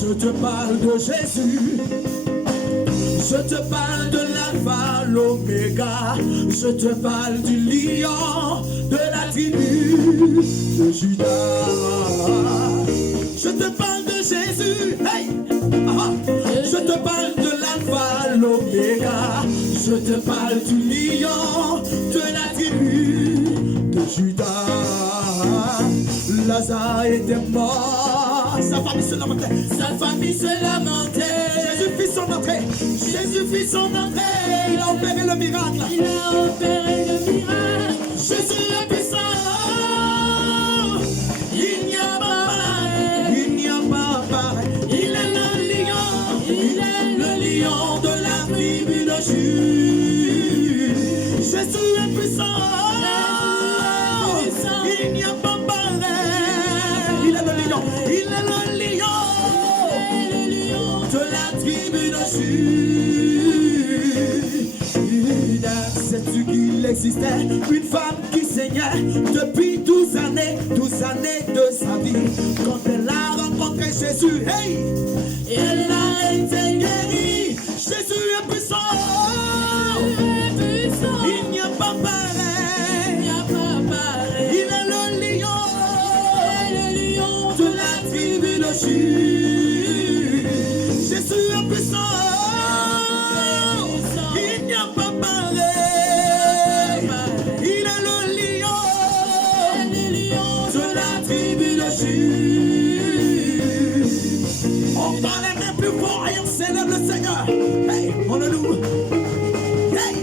Je te parle de Jésus. Je te parle de l'alpha, l'oméga. Je te parle du lion de la tribu de Judas. Je te parle de Jésus. Hey! Je te parle de l'alpha, l'oméga. Je te parle du lion de la tribu de Judas. Lazare était mort, sa famille se lamentait, sa famille se lamentait. Jésus fit son entrée, Jésus fit son entrée. Il a opéré le miracle, il a opéré le miracle. Jésus est puissant, il n'y a pas pareil, il n'y a pas pareil. Il est le lion, il est le lion de la tribu de Judas. Jésus est puissant, il n'y a pas pareil. Il est le lion, il est le lion de la tribu de Judas. Sais-tu qu'il existait une femme qui saignait depuis 12 années de sa vie? Quand elle a rencontré Jésus, hey, elle a été guérie. Jésus est puissant, il n'y a pas pareil, il n'y a pas pareil. Il est le lion de la tribu de Judas. Jésus est puissant, il n'y a pas pareil. Il est le lion de la tribu de Judas. On parle même plus fort et on célèbre le Seigneur. Hey, on le loue. Hey,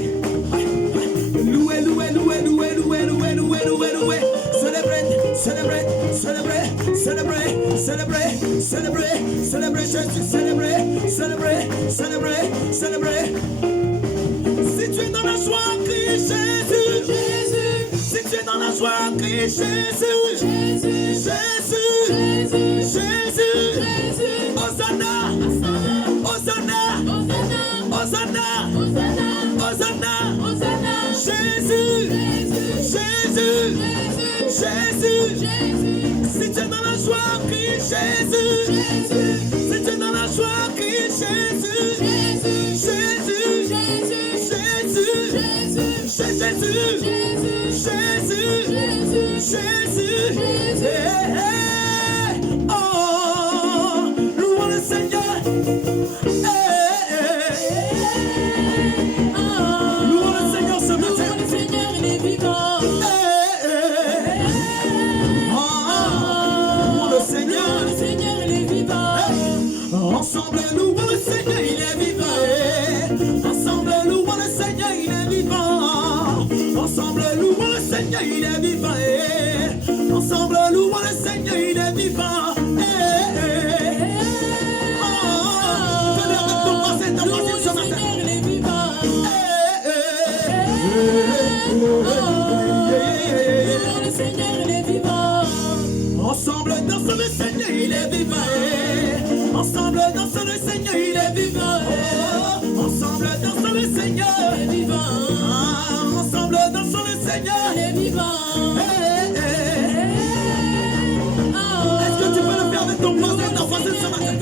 louez, louez, louez, louez, louez, louez, louez, louez, louez. Célébrez, célébrez, célébrez, célébrez, célébrez, célébrez, célébrez Jésus, célébrez, célébrez, célébrez, célébrez. Si tu es dans la joie, crie Jésus, Jésus. Si tu es dans la joie, crie Jésus, Jésus, Jésus, Jésus, Jésus. Hosanna, Hosanna, Hosanna, Hosanna, Hosanna. Jésus, Jésus, Jésus. Si tu es dans la joie, crie Jésus, Jésus. Si tu es dans la joie, crie Jésus, Jésus, Jésus, Jésus, Jésus, Jésus, Jésus, Jésus, Jésus. Oh, louons le Seigneur. Louons le Seigneur ce matin. Louons le Seigneur, il est vivant. Louons le Seigneur, il est vivant. Ensemble, louons le Seigneur, il est vivant. Ensemble, louons le Seigneur, il est vivant. Ensemble, louons le Seigneur, il est vivant. Ensemble, louons le Seigneur, il est vivant. Fais-le avec ton voix, c'est ta voix ce matin. Il est vivant. Louons le Seigneur, il est vivant. Ensemble, dansons le Seigneur, il est vivant. Ensemble, dansons le Seigneur, il est vivant. Ensemble, dansons le Seigneur, il est vivant. Ensemble, dansons le Seigneur, il est vivant. Est-ce que tu peux le faire avec ton voix et ta voix ce matin?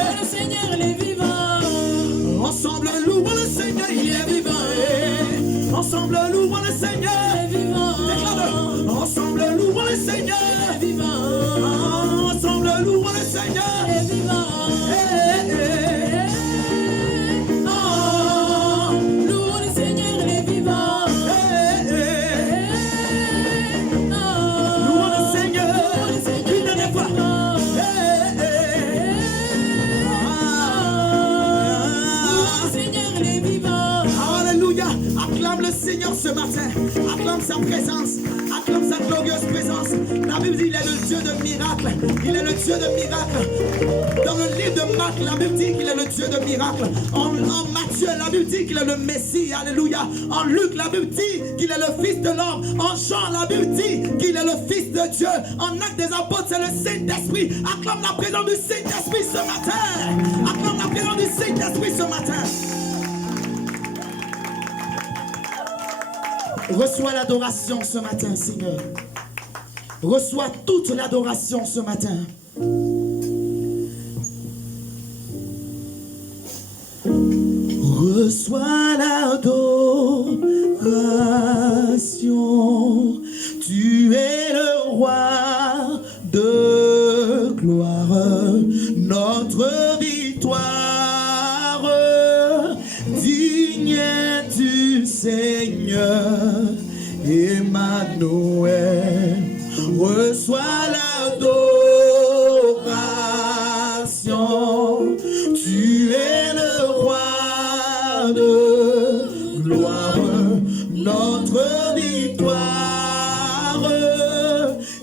Le Seigneur, il est vivant. Ensemble, louons le Seigneur, il est vivant. Ensemble, louons le Seigneur, il est vivant. Déclare-le. Ensemble, louons le Seigneur, il est vivant. Ensemble, louons le Seigneur, il est vivant. Louons le Seigneur, il est vivant. Louons le Seigneur, une dernière fois. Alléluia. Acclame le Seigneur ce matin. Acclame sa présence. Acclame sa glorieuse présence. La Bible dit il est le Dieu de miracles. Il est le Dieu de miracles. Dans le livre de Marc, la Bible dit qu'il est le Dieu de miracles. En Matthieu, la Bible dit qu'il est le Messie. Alléluia. En Luc, la Bible dit qu'il est le Fils de l'homme. En Jean, la Bible dit qu'il est le Fils de Dieu. En Actes des Apôtres, c'est le Saint-Esprit. Acclame la présence du Saint-Esprit ce matin. Acclame la présence du Saint-Esprit ce matin. Reçois l'adoration ce matin, Seigneur. Reçois toute l'adoration ce matin. Reçois l'adoration. Tu es le roi de gloire, notre victoire. Digne es-tu, Seigneur, Emmanuel. Reçois l'adoration. Tu es le roi de gloire, notre victoire.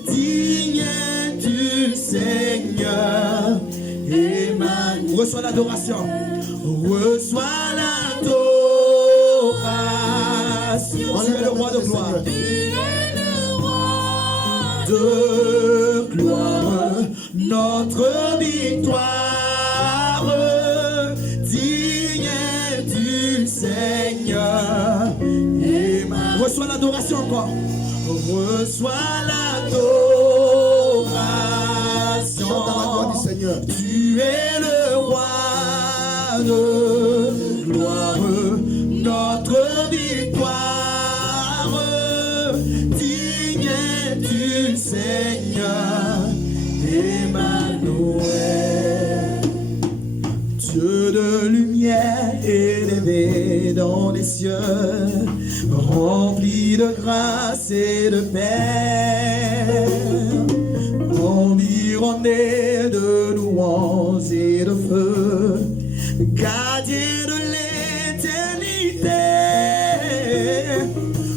Digne es-tu, Seigneur, Emmanuel. Reçois l'adoration. Reçois l'adoration. Tu es le roi de gloire. De gloire, notre victoire. Digne es-tu, Seigneur, Emmanuel. Reçois l'adoration encore. Reçois l'adoration. Tu es le roi de gloire, notre victoire. Digne es-tu, Seigneur, Emmanuel. Dieu de lumière élevé dans les cieux, rempli de grâce et de paix, environné de louanges et de feu, gardien de l'éternité.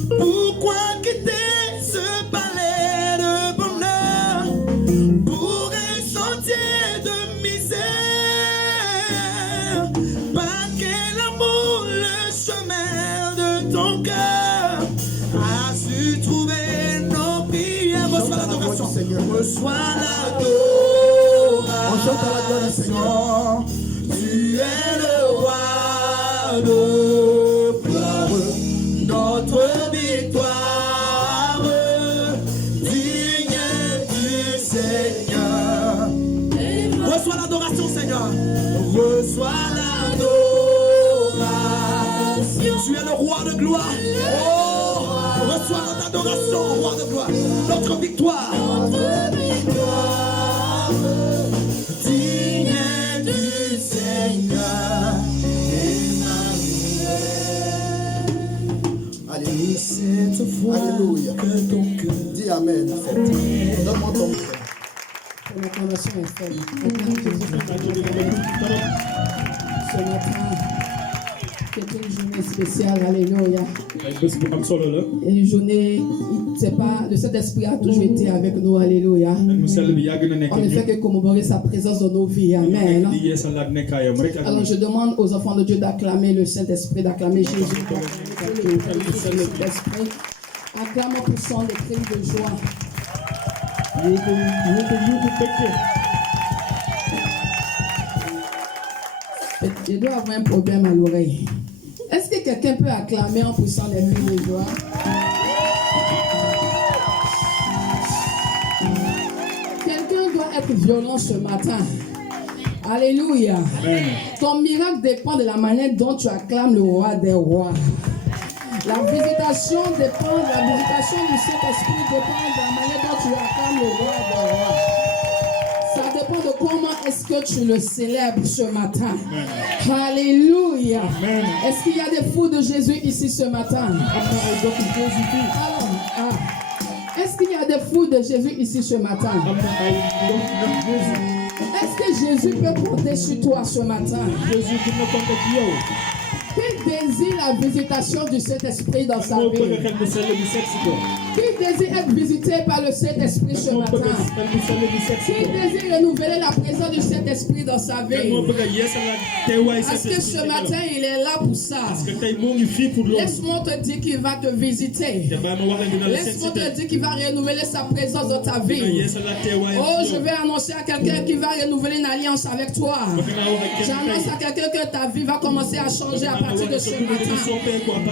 Pourquoi quitter ce palais de bonheur pour un sentier de misère? Par quel amour le chemin de ton cœur as-tu trouvé nos prières? Reçois l'adoration. Reçois l'adoration. Tu es le roi de gloire, notre victoire. Digne du Seigneur. Reçois l'adoration, Seigneur. Reçois l'adoration. Tu es le roi de gloire. Oh, reçois notre adoration, roi de gloire. Notre victoire. Digne du Seigneur, Emmanuel. Alléluia. Cette fois que ton cœur. Dis Amen. Donne-moi ton cœur. La convention est faite. Ce matin, c'est une journée spéciale. Alléluia. Une journée, c'est pas, le Saint-Esprit a toujours été avec nous. Alléluia. On ne fait que commémorer sa présence dans nos vies. Amen. Alors je demande aux enfants de Dieu d'acclamer le Saint-Esprit, d'acclamer Jésus. Acclamons pour son des cris de joie. Je dois avoir un problème à l'oreille. Est-ce que quelqu'un peut acclamer en poussant les cris de joie? Quelqu'un doit être violent ce matin. Alléluia. Amen. Ton miracle dépend de la manière dont tu acclames le roi des rois. La visitation dépend, la visitation du Saint-Esprit dépend de la manière dont tu acclames le roi des rois. Ça dépend de comment est-ce que tu le célèbres ce matin. Amen. Alléluia. Amen. Est-ce qu'il y a des fous de Jésus ici ce matin? Alors, est-ce qu'il y a des fous de Jésus ici ce matin? Est-ce que Jésus peut compter sur toi ce matin? Qui désire la visitation du Saint-Esprit dans sa vie? Qui désire être visité par le Saint-Esprit ce matin? Qui désire renouveler la présence du Saint-Esprit dans sa vie? Est-ce que ce matin il est là pour ça? Laisse-moi te dire qu'il va te visiter. Laisse-moi te dire qu'il va renouveler sa présence dans ta vie. Oh, je vais annoncer à quelqu'un qui va renouveler une alliance avec toi. J'annonce à quelqu'un que ta vie va commencer à changer à partir de ce matin?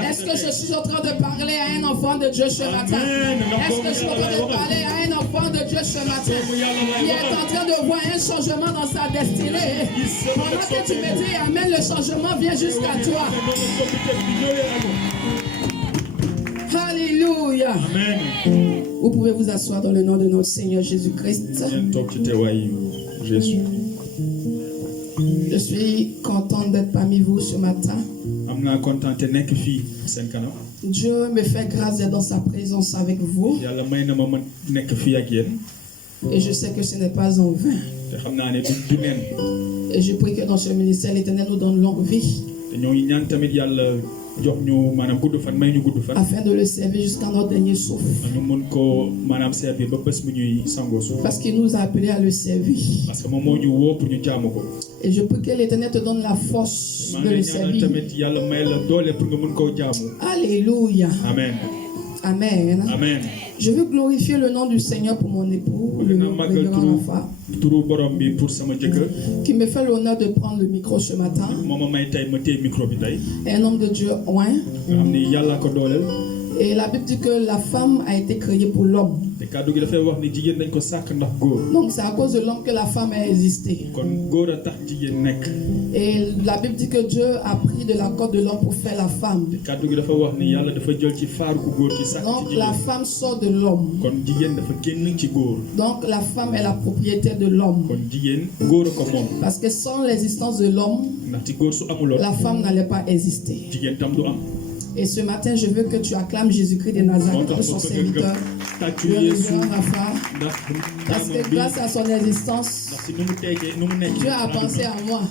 Est-ce que je suis en train de parler à un enfant de Dieu ce matin? Est-ce que je suis en train de parler à un enfant de Dieu ce matin? Qui est en train de voir un changement dans sa destinée. Pendant que tu me dis Amen, le changement vient jusqu'à toi. Alléluia. Amen. Vous pouvez vous asseoir dans le nom de notre Seigneur Jésus-Christ. Jésus. Je suis contente d'être parmi vous ce matin. Dieu me fait grâce d'être dans sa présence avec vous. Et je sais que ce n'est pas en vain. Et je prie que dans ce ministère, l'Éternel nous donne longue vie. Afin de le servir jusqu'à notre dernier souffle. Parce qu'il nous a appelés à le servir. Et je prie que l'Éternel te donne la force de le servir. Alléluia. Amen. Amen. Amen. Je veux glorifier le nom du Seigneur pour mon époux, le révérend Rafa, qui me fait l'honneur de prendre le micro ce matin. Un homme de Dieu oint. Et la Bible dit que la femme a été créée pour l'homme. Donc c'est à cause de l'homme que la femme a existé. Et la Bible dit que Dieu a pris de la corde de l'homme pour faire la femme. Donc la femme sort de l'homme. Donc la femme est la propriété de l'homme. Parce que sans l'existence de l'homme, la femme n'allait pas exister. Et ce matin, je veux que tu acclames Jésus-Christ de Nazareth pour son serviteur, le révérend Rafa. Parce que grâce à son existence, Dieu a pensé à moi.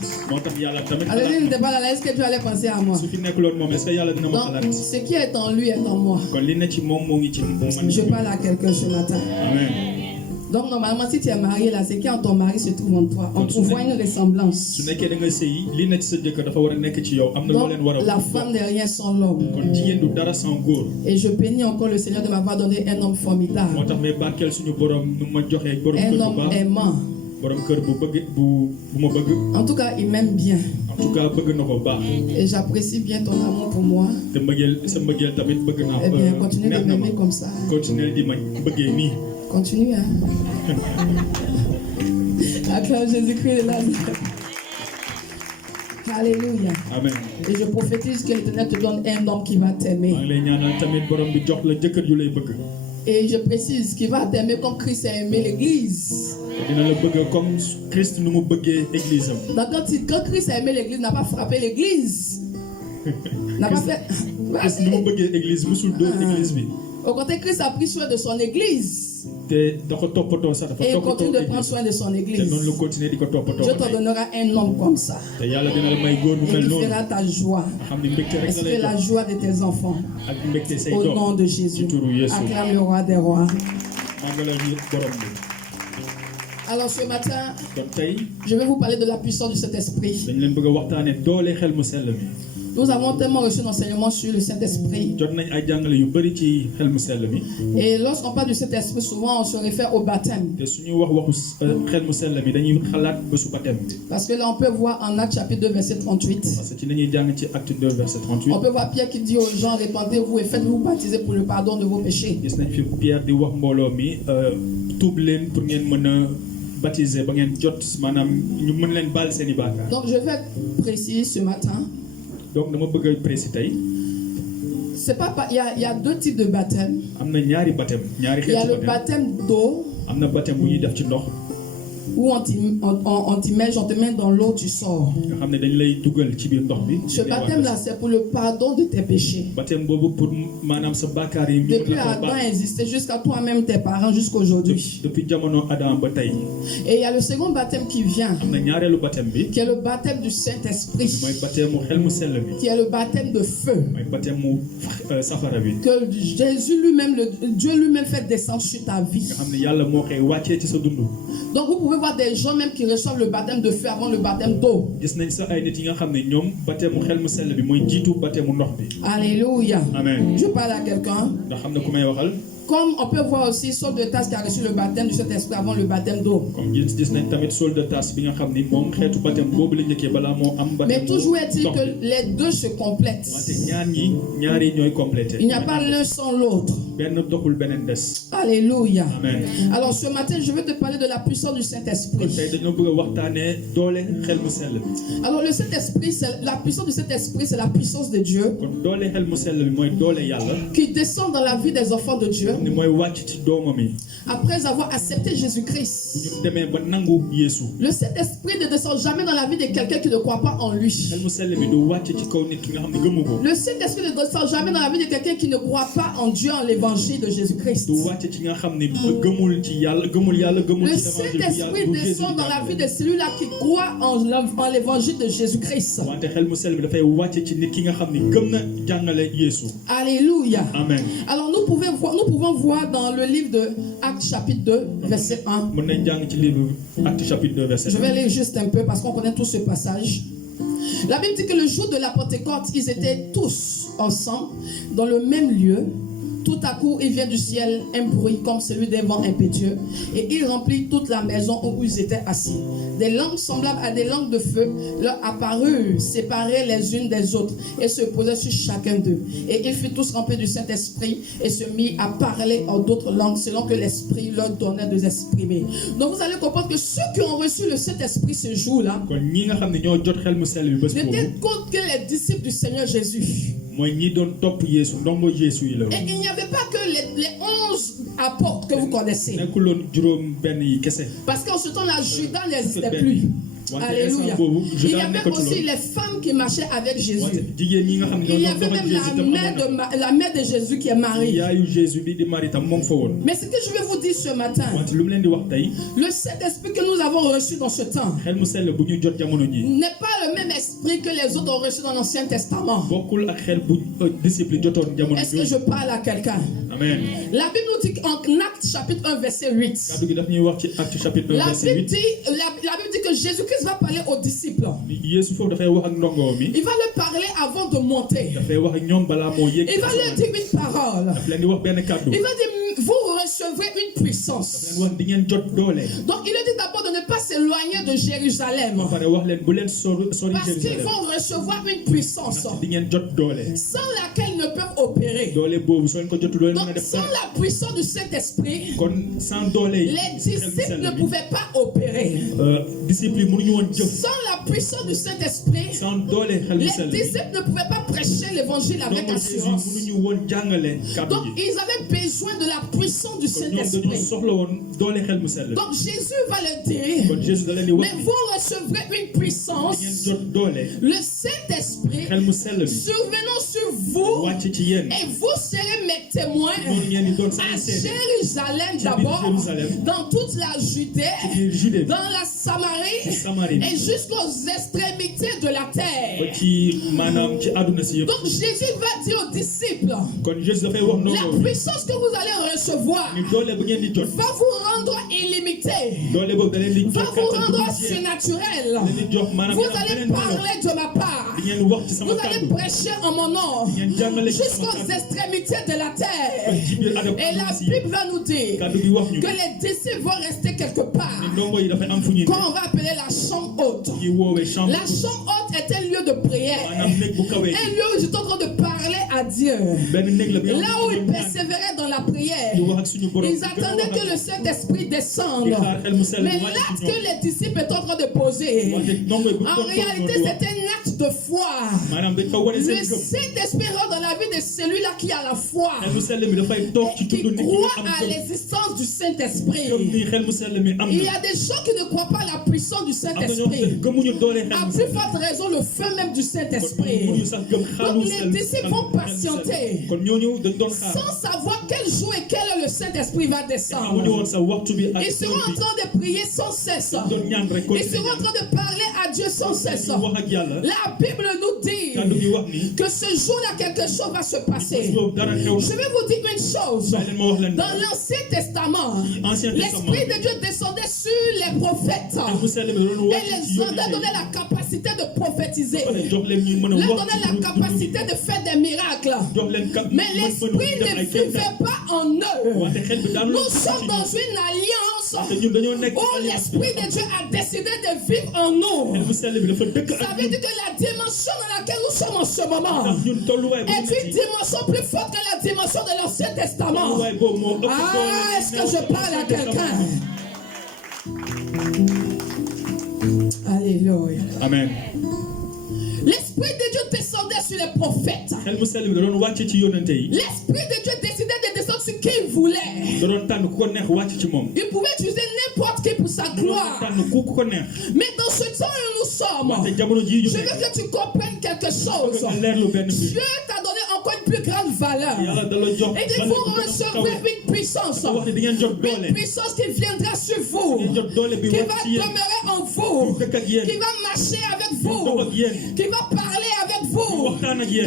Alors, il n'était pas là, est-ce que Dieu allait penser à moi? Donc, ce qui est en lui est en moi. Je parle à quelqu'un ce matin. Amen. Donc normalement, si tu es marié là, c'est quand ton mari se trouve en toi. On voit une ressemblance. Donc la femme n'est rien sans l'homme. Et je bénis encore le Seigneur de m'avoir donné un homme formidable. Un homme aimant. En tout cas, il m'aime bien. Et j'apprécie bien ton amour pour moi. Eh bien, continue de m'aimer comme ça. Continue, hein. Acclame Jésus-Christ de Nazareth. Alléluia. Amen. Et je prophétise que l'Éternel te donne un homme qui va t'aimer. Et je précise qu'il va t'aimer comme Christ a aimé l'Église. Donc quand Christ a aimé l'Église, n'a pas frappé l'Église. N'a pas fait... Au contraire, Christ a pris soin de son Église. Et il continue de prendre soin de son Église. Dieu te donnera un homme comme ça. Et il fera ta joie. Est-ce que la joie de tes enfants? Au nom de Jésus. Acclame le roi des rois. Alors ce matin, je vais vous parler de la puissance de cet esprit. Nous avons tellement reçu d'enseignements sur le Saint-Esprit. Et lorsqu'on parle du Saint-Esprit, souvent on se réfère au baptême. Parce que là on peut voir en Actes chapitre 2 verset 38. On peut voir Pierre qui dit aux gens, répandez-vous et faites-vous baptiser pour le pardon de vos péchés. Donc je vais être précis ce matin. Donc, c'est pas, il y a deux types de baptême. Il y a le baptême d'eau. Où on t'immerge, on te met dans l'eau, tu sors. Ce baptême-là, c'est pour le pardon de tes péchés. Depuis Adam existait jusqu'à toi-même, tes parents, jusqu'à aujourd'hui. Et il y a le second baptême qui vient, qui est le baptême du Saint-Esprit, qui est le baptême de feu, que Jésus lui-même, Dieu lui-même fait descendre sur ta vie. Donc vous pouvez voir des gens même qui reçoivent le baptême de feu avant le baptême d'eau. Alléluia. Amen. Je parle à quelqu'un. Comme on peut voir aussi Saul de Tarse qui a reçu le baptême du Saint-Esprit avant le baptême d'eau. comme gis nañ tamit Saul de Tarse bi nga xam ni moom xeetu baptême boobu la njëkkee balaa moo am baptême. Mais toujours est-il que les deux se complètent. wante ñaari ñooy complété. Il n'y a pas l'un sans l'autre. benn doxul beneen des. Alléluia. Amen. Alors ce matin, je vais te parler de la puissance du kon Saint-Esprit. tey dañoo bëgg a waxtaanee doole xel mu sell bi. Alors le Saint-Esprit, la puissance du Saint-Esprit, c'est la puissance de Dieu kon doole xel mu sell bi mooy doole yàlla. qui descend dans la vie des enfants de Dieu ni mooy wàcc ci doomam yi. après avoir accepté Jésus-Christ. ñu demee ba nangu Yeesu. Le Saint-Esprit ne descend jamais dans la vie de quelqu'un qui ne croit pas en lui. xel mu sell bi du wàcc ci kaw nit ki nga xam ne gëmu ko. Le Saint-Esprit ne descend jamais dans la vie de quelqu'un qui ne croit pas en Dieu, en l'évangile de Jésus-Christ. du wàcc ci nga xam ne gëmul ci yàlla gëmul yàlla gëmul Le ci évangile bu Saint-Esprit yàlla bu Jésus descend dans la vie de celui-là qui croit en l'évangile de Jésus-Christ. wante xel mu sell bi dafay wàcc ci nit ki nga xam ne gëm na jàngale Yeesu. Alléluia. Amen. Alors nous pouvons voir dans le livre de Actes chapitre 2, verset 1. mën nañ jàng ci livre Actes chapitre 2 verset 1. Je vais lire juste un peu parce qu'on connaît tout ce passage. La Bible dit que le jour de la Pentecôte, ils étaient tous ensemble dans le même lieu. Tout à coup, il vient du ciel un bruit comme celui d'un vent impétueux et il remplit toute la maison où ils étaient assis. Des langues semblables à des langues de feu leur apparurent, séparées les unes des autres et se posaient sur chacun d'eux. Et ils furent tous remplis du Saint-Esprit et se mirent à parler en d'autres langues selon que l'Esprit leur donnait de s'exprimer. Donc vous allez comprendre que ceux qui ont reçu le Saint-Esprit ce jour-là kon ñi nga xam ne ñoo jot xel mu sell bi bés n'étaient boobu qu'autres que les disciples du Seigneur Jésus. mooy ñi doon topp Yeesu ndongo Yeesu yi la. Et il n'y avait pas que les 11 apôtres que vous connaissez. nekkuloon juróom benn yi kese. Parce qu'en ce temps-là, Judas n'existait plus. wante Alléluia. instant boobu Il y Judas avait nekkatul aussi woon. les femmes qui marchaient avec Jésus. wante jigéen ñi nga xam ne Il y ñoo avait doon même doxal Jésus tam amoon na. la mère de Jésus qui est Marie. yaayu Jésus bi di Marie tam moo ngi fa woon. Mais ce que je vais vous dire ce matin, wante lu mu leen di wax tey le Saint-Esprit que nous avons reçu dans ce temps xel mu sell bu ñu jot jamono ji n'est pas le même esprit que les autres ont reçu dans l'Ancien Testament. bokkul ak xel bu disciple jotoon jamono Est-ce que jooju. je parle à quelqu'un? Amen. La Bible nous dit qu'en Actes chapitre 1 verset 8, kaddu gi daf ñuy wax ci Actes chapitre 1 la verset Bible 8. dit que Jésus-Christ va parler aux disciples. Yeesu foofu dafay wax ak ndongo mi. Il va leur parler avant de monter. dafay wax ak ñoom balaa moo yëg. Il va leur dire une parole. daf leen di wax benn kaddu. Il va dire, vous recevrez une puissance. leen wax di ngeen jot doole. Donc il leur dit d'abord de ne pas s'éloigner de Jérusalem. ba pare wax leen bu leen sori Parce qu'ils Jérusalem. vont recevoir une puissance di ngeen jot doole. sans laquelle ils ne peuvent opérer. doole boobu soo leen ko jotu doole mën a Donc def sans la puissance du Saint-Esprit, kon sans doole yi. les disciples ne pouvaient pas opérer. disciples yi mënuñu woon jëf. Sans la puissance du Saint-Esprit, sans doole xel mu les sell bi. disciples ne pouvaient pas prêcher l'évangile avec ndongo Jésus assurance. mënuñu woon jàngale kaddu Donc gi. ils avaient besoin de la puissance du kon ñoom dañoo Saint-Esprit. soxla woon doole xel mu sell bi. Donc Jésus va leur dire, kon Jésus da leen di wax mais ni vous recevrez une di ngeen puissance, jot doole. le Saint-Esprit xel mu sell bi. survenant sur vous wàcc ci yéen. et vous serez mes témoins noonu ngeen di doon à sama seede. Jérusalem d'abord, Jérusalem. dans toute la Judée, ci Judée bi. dans la Samarie Samarie et jusqu'aux extrémités de la ba terre. ci maanaam ci àdduna si yëpp. Donc Jésus va dire aux disciples, kon Jésus dafay wax la ndongo bi puissance que vous allez recevoir ni doole bu ngeen di jot. va vous rendre illimité, doole boobu da leen di va jox vous kàttan bu rendre jeex. surnaturel. da leen di jox maanaam Vous ngeen am allez beneen melo. parler de ma part. di ngeen wax ci Vous sama allez kàddu. prêcher en mon nom ngeen jàngale ci sama jusqu'aux kàddu. extrémités de la terre. ci biir adab Et la si Bible va nous dire kàddu gi wax ñu. que les disciples vont rester quelque part. ni ndongo yi dafay am fu ñuy Qu'on va appeler la chambre haute. ñuy woowee chambre. La chambre haute est un lieu de prière. maanaam néeg bu kawee. Un lieu où ils sont en train de parler à Dieu. benn néeg la bi Là où ils persévéraient dans la prière. di wax ak suñu borom. Ils attendaient que le Saint-Esprit descende. di xaar xel mu sell Mais bi wàcc l'acte ci que ñoom. les disciples étaient en train de poser, wante ndongo yi bu ñu en doon toog réalité, noonu di wax. c'est un acte de foi. maanaam dañ fa wane Le seen gëm. Saint-Esprit rentre dans la vie de celui-là qui a la foi xel mu sell mi dafay toog ci et qui dundu nit ñi croit am à gëm. l'existence du gëm Saint-Esprit. ni xel mu sell mi am Il y na. a des gens qui ne croient pas à la puissance du am na ñoo xam ne Saint-Esprit. gëmuñu doole xel À mu plus sell. forte raison, le feu même du kon Saint-Esprit. mënuñu sax gëm xalu Donc les sell. disciples vont patienter. kon ñooñu dañ doon xaar. Sans savoir quel jour et quel heure le Saint-Esprit va xamuñu descendre. woon sa waxtu bi ak Ils seront heure en bi. train de prier sans cesse. dañ doon ñaan rek. Ils seront en train de parler à Dieu sans cesse. ñu wax ak yàlla. La Bible nous dit kàddu gi wax ni. que ce jour-là, quelque chose va se passer. boobu dara xew. Je vais vous dire une chose. bàyyi leen ma wax leen. Dans l'Ancien Testament, Ancien Testament. l'Esprit de Dieu descendait sur les prophètes xel mu sell mi doon et wàcc ci les yónni ordonnait yi. donner la capacité capacité de prophétiser, jox leen ñuy mën a leur wax donner la capacité de faire des miracles. jox leen Mais l'esprit ne vivait pas en eux. wante xel bi daal Nous sommes dans une alliance te ñun dañoo nekk où l'Esprit de Dieu a décidé de vivre en nous. xel bu sell bi dafa dëkk Ça ak veut dire que la dimension dans laquelle nous sommes en ce moment ndax ñun tolluwaay bu est une dimension plus forte que la dimension de l'Ancien Testament. tolluwaay boobu moo ëpp Ah, est-ce que je parle à quelqu'un? Alléluia. amen L'Esprit de Dieu descendait sur les prophètes. xel mu sell bi da doon wàcc ci yonente yi L'Esprit de Dieu décidait de descendre sur qui il voulait. da doon tànn ku ko neex wàcc ci moom Il pouvait utiliser n'importe qui pour sa da doon gloire. tànn ku ko neex Mais dans ce temps où nous sommes, wante jamono jii ñu je nekk veux que tu comprennes quelque chose. nga leerlu benn mbir Dieu t'a donné encore une plus grande valeur. yàlla da la jox Et il valeur faut bu gën a kawe recevoir une puissance. dafa wax ne di ngeen jot doole Une puissance qui viendra sur vous. di ngeen jot doole bi Qui wàcc va ci yéen demeurer en vous. dëkk ak yéen Qui va marcher avec dox vous. ak yéen Qui va parler avec vous. waxtaan ak yéen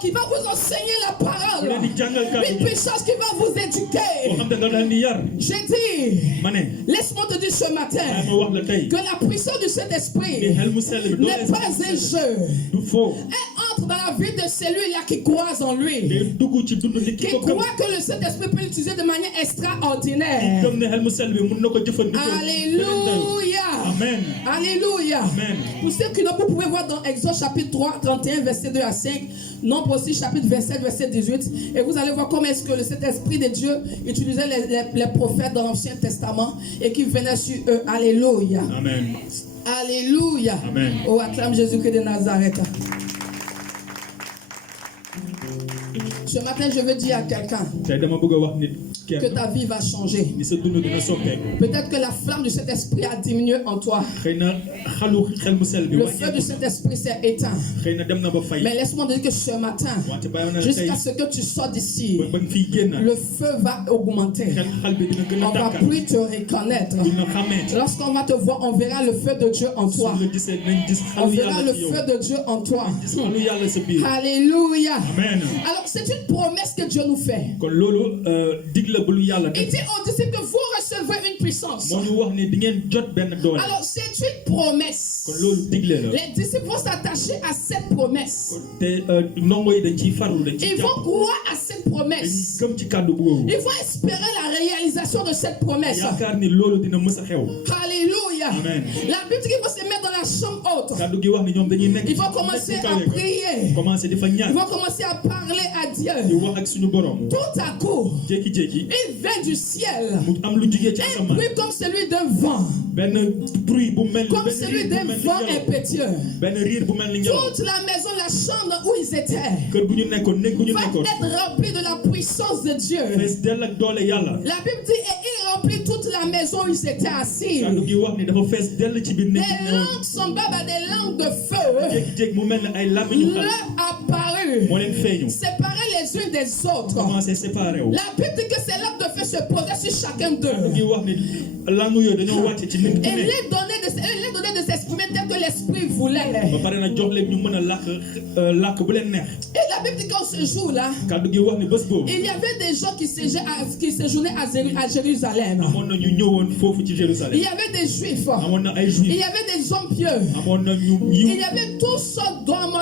Qui va vous enseigner la bu parole. leen di jàngal kàddu Une gi puissance qui va vous boo éduquer. xam ne da leen di yar J'ai dit, ma ne laisse-moi te dire ce matin waaye ma wax la tey que la puissance de cet ni esprit xel mu sell bi doole n'est pas un jeu. du faux Elle entre dans la vie de celui-là qui croit en lui. day dugg ci dund nit ki Qui ko gëm croit que le Saint-Esprit peut l'utiliser de manière extraordinaire. gëm ne xel mu sell bi mun na ko jëfandikoo Alléluia. amen Alléluia. Amen. Pour ceux qui n'ont pas, vous pouvez voir dans Exode chapitre 3, 31, verset 2 à 5. Nombre aussi chapitre 27, verset 18. Et vous allez voir comment est-ce que cet esprit de Dieu utilisait les prophètes dans l'Ancien Testament et qui venaient sur eux. Alléluia. amen Alléluia. Amen. Oh, acclame Jésus-Christ de Nazareth. Ce matin, je veux dire à quelqu'un tey dama bëgg a wax nit que kenn ta vie va changer. ni sa dund dina soppeeku Peut-être que la flamme de cet esprit a diminué en toi. xëy na xalu xel mu sell bi Le feu de cet esprit s'est éteint. xëy na dem na ba fay Mais laisse-moi te dire que ce matin, wante bàyyi na tey jusqu'à ce que tu sortes d'ici, ba nga fiy génn le feu va augmenter. xel bi dina gën a On va tàkkaat plus te reconnaître. dina xàmmee Lorsqu'on va te voir, on verra le feu de Dieu en toi. su la gisee nañ gis On xalu verra yàlla le ci yow feu de Dieu en toi. gis xalu yàlla sa biir Alléluia. amen Alors, c'est une promesse que Dieu nous fait. kon loolu dig la bu lu yàlla Il def dit aux disciples que vous recevrez une puissance. moo ñu wax ni di ngeen jot benn doole Alors, c'est une promesse. kon loolu digle la Les disciples vont s'attacher à cette promesse. te ndongo yi dañ ciy farlu dañ ciy Ils vont jàpp croire à cette dañ promesse. gëm ci kàddu boobu Ils vont espérer la réalisation de cette promesse. yaakaar ni loolu dina mës a xew Alléluia. Amen. La Bible dit qu'ils vont se mettre dans la chambre haute. kàddu gi wax ni ñoom dañuy nekk Ils vont commencer à prier. commencé di fa Ils ñaan vont commencer à parler à di Dieu. wax ak suñu borom Tout à coup, jékki-jékki il vient du ciel. mu am lu jugee ci Un asamaan bruit comme celui d'un vent. benn bruit bu mel Comme benn celui riir d'un bu mel ni vent ngelaw impétueux. benn riir bu mel ni ngelaw Toute la maison, la chambre où ils étaient, kër bu ñu nekkoon néeg bu ñu va nekkoon être remplie de la puissance de Dieu. fees dell ak doole yàlla La Bible dit, et il remplit toute la maison où ils étaient assis. kàddu gi wax ni dafa fees dell ci biir néeg Des bi langues semblables à des langues de feu jékki-jékki mu mel ni ay làmmiñu xal leur apparut, moo leen feeñu séparés les unes des autres. commencé séparé wu La Bible dit que ces langues de feu se posaient sur chacun d'eux. ngi wax ni langue yooyu dañoo wàcce ci nit ku Et ne les donnait de s'exprimer tel que l'Esprit voulait. ba pare na jox leen ñu mën a làkk bu leen neex Et la Bible dit qu'en ce jour-là, kàddu gi wax ni bés boobu il y avait des gens qui séjournaient à Jérusalem. amoon na ñu ñëwoon foofu ci Il Jérusalem y avait des Juifs. amoon na ay Il juif y avait des hommes pieux. amoon na ñu Il yiw y avait toutes sortes d'hommes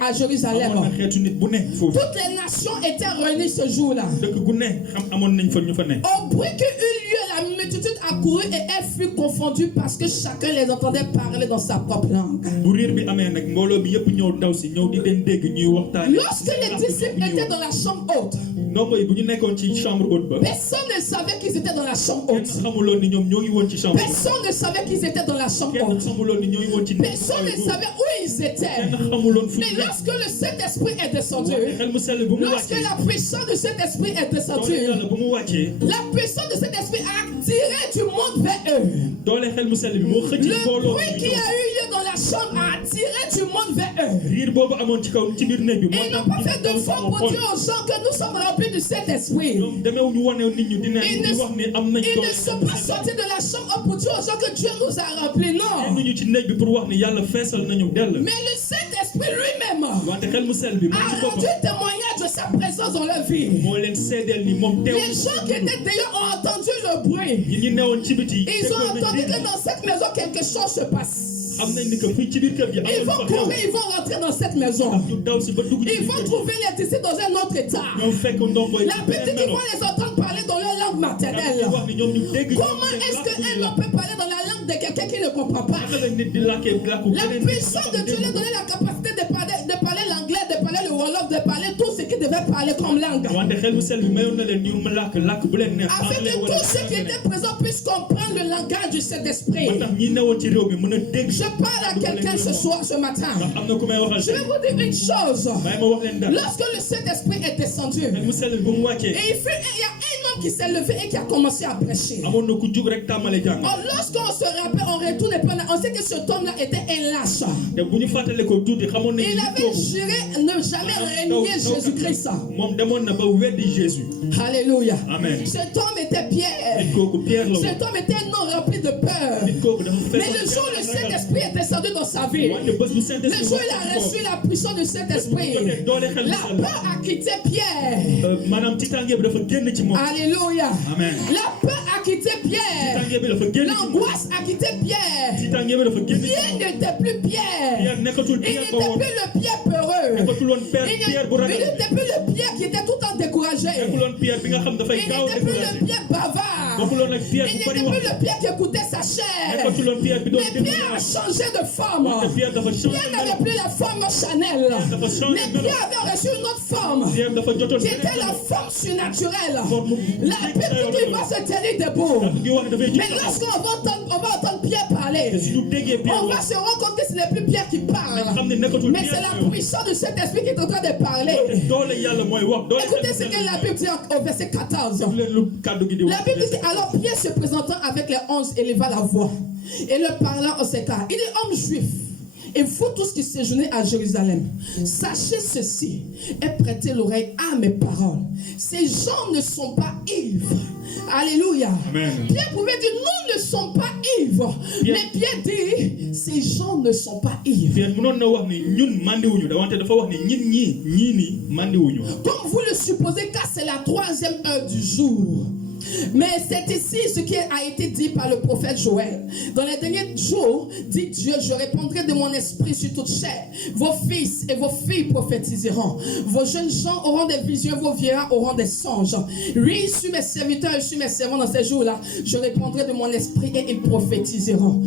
à Jérusalem. amoon na xeetu nit bu ne foofu Toutes les nations étaient réunies ce jour-là. dëkk gu ne amoon nañ fa ñu fa ne Au bruit qui eut lieu, la multitude accourut et elle fut confondue parce que chacun les entendait parler dans sa propre langue. bu riir bi amee nag mbooloo bi yëpp ñëw daw si ñëw di leen dégg ñuy waxtaan Lorsque les disciples étaient dans la chambre haute, ndongo yi bu ñu nekkoon ci chambre haute ba personne ne savait qu'ils étaient dans la chambre kenn haute. xamuloon ni ñoom ñoo ngi woon ci chambre haute Personne ne savait qu'ils étaient dans la chambre kenn haute. xamuloon ni ñoo ngi woon ci Personne ne savait où ils étaient. kenn xamuloon fu Mais lorsque le Saint-Esprit est descendu, xel mu sell bu mu lorsque wàccee la puissance de cet esprit est doole descendue, yàlla bu mu wàccee la puissance de cet esprit a tiré du monde vers eux. doole xel mu sell bi moo xëcc Le mbooloo bruit qui a eu lieu dans la chambre a attiré du monde vers eux. riir boobu amoon ci kaw ci biir néeg bi Ils n'ont pas fait de faux pour dire aux gens que nous sommes remplis du Saint-Esprit. ñoom demeewuñu wane nit ñi dina Ils di wax ni am nañ Ils doole ne sont pas sortis de la chambre pour dire aux gens que Dieu nous a remplis. Non. ñu ci néeg bi pour wax ni yàlla feesal nañu dell Mais le Saint-Esprit lui-même wante xel mu sell bi moom ci a rendu boppam témoignage de sa présence dans leur vie. moo leen seedeel ni moom teew Les gens qui étaient dehors ont entendu le bruit. ñi ñu newoon ci biti Ils ont entendu que dans cette maison quelque chose se passe. xam nañ ni que fii ci biir kër gi am Ils na vont lu fa courir, xew. ils vont rentrer dans cette maison. ñu daw si ba dugg ci Ils biir vont kër gi. trouver les disciples dans un autre état. ñoom fekk ndombo yi La ci petite, beneen ils melo. vont les entendre parler dans leur langue maternelle. Ñu wax ni ñoom ñu dégg Comment est-ce qu'un homme peut parler dans la langue de quelqu'un qui ne comprend pas? naka la nit di làkkee làkku La beneen nit puissance de Dieu lui a donné la capacité de parler l'anglais, de parler le wolof, de parler tout ce qu'il devait parler comme langue. wante xel mu sell bi mayoon na leen ñu làkk bu leen neex Afin anglais que wala tous ceux qui étaient présents puissent comprendre le langage du Saint-Esprit. moo tax ñi newoon ci réew mi mën a dégg. Je parle à quelqu'un ce soir, ce matin. ndax am na ku may waxal Je vais vous dire une chose. may ma wax leen dara. Lorsque le Saint-Esprit est descendu, xel mu sell bi bu mu wàccee et il y a un homme qui s'est levé et qui a commencé à prêcher. amoon na ku jug rek tàmmale jàng. Oh, lorsqu'on se rappelle, on retourne et on sait que cet homme-là était un lâche. te bu ñu fàttale ko tuuti xamoon nañu Il avait juré ne jamais renier Jésus-Christ. moom demoon na ba weddi Jésus. Alléluia. Amen. Cet homme était Pierre. nit kooku Pierre la woon. Cet homme était un homme rempli de peur. nit kooku dafa Mais le jour où le Saint-Esprit est descendu dans sa vie, wante bés bu le Saint-Esprit jour où il a reçu la puissance du Saint-Esprit, la peur a quitté Pierre. maanaam tiitaange bi dafa génn ci moom. Alléluia. Amen. La peur a quitté Pierre. tiitaange bi dafa génn ci moom. L'angoisse a quitté Pierre. tiitaange bi dafa génn ci Pierre moom. n'était plus Pierre. Pierre nekkatul Il Pierre n'était ba woon. plus le Pierre peureux. nekkatul woon Pierre bu Il ragal. n'était plus le Pierre qui était tout le temps découragé. nekkul woon Pierre bi nga xam dafay Il gaaw a n'était plus découragé. le Pierre bavard. nekkul woon ak Pierre Il bu n'était bari plus wax. le Pierre qui écoutait sa chair. nekkatul woon Pierre bi doon Mais Pierre a changé de forme. wante Pierre dafa changé Pierre n'avait plus la forme Chanel. dafa changé Mais Pierre avait reçu une autre forme Pierre dafa jotoon qui était la forme surnaturelle. La Bible qui va se tenir debout. ngi wax dafay Mais jóg lorsqu'on va entendre Pierre parler, te si ñu déggee Pierre on va wax se rendre compte que ce n'est plus Pierre qui parle. xam ne nekkatul Mais Pierre c'est la puissance de cet esprit qui est en train de parler. doole yàlla mooy wax doole Écoutez ce que la Bible dit au verset 14. leen lu kàddu gi di La wax. Bible dit alors Pierre se présentant avec les 11 éleva la voix et leur parlant en ces cas. Il est homme juif. Et vous tous qui séjournez à Jérusalem, sachez ceci et prêtez l'oreille à mes paroles. Ces gens ne sont pas ivres. Alléluia. Amen. Pierre pouvait dire nous ne sommes pas ivres. Pierre- Mais Pierre dit ces gens ne sont pas ivres. Pierre mënoon na wax ni ñun mandiwuñu da wante dafa wax ni ñii nii mandiwuñu. Comme vous le supposez, car c'est la 3e heure du jour. Mais c'est ici ce qui a été dit par le prophète Joël. Dans les derniers jours, dit Dieu, je répandrai de mon esprit sur toute chair. Vos fils et vos filles prophétiseront. Vos jeunes gens auront des visions, vos vieillards auront des songes. Oui, sur mes serviteurs et sur mes servants dans ces jours-là, je répandrai de mon esprit et ils prophétiseront.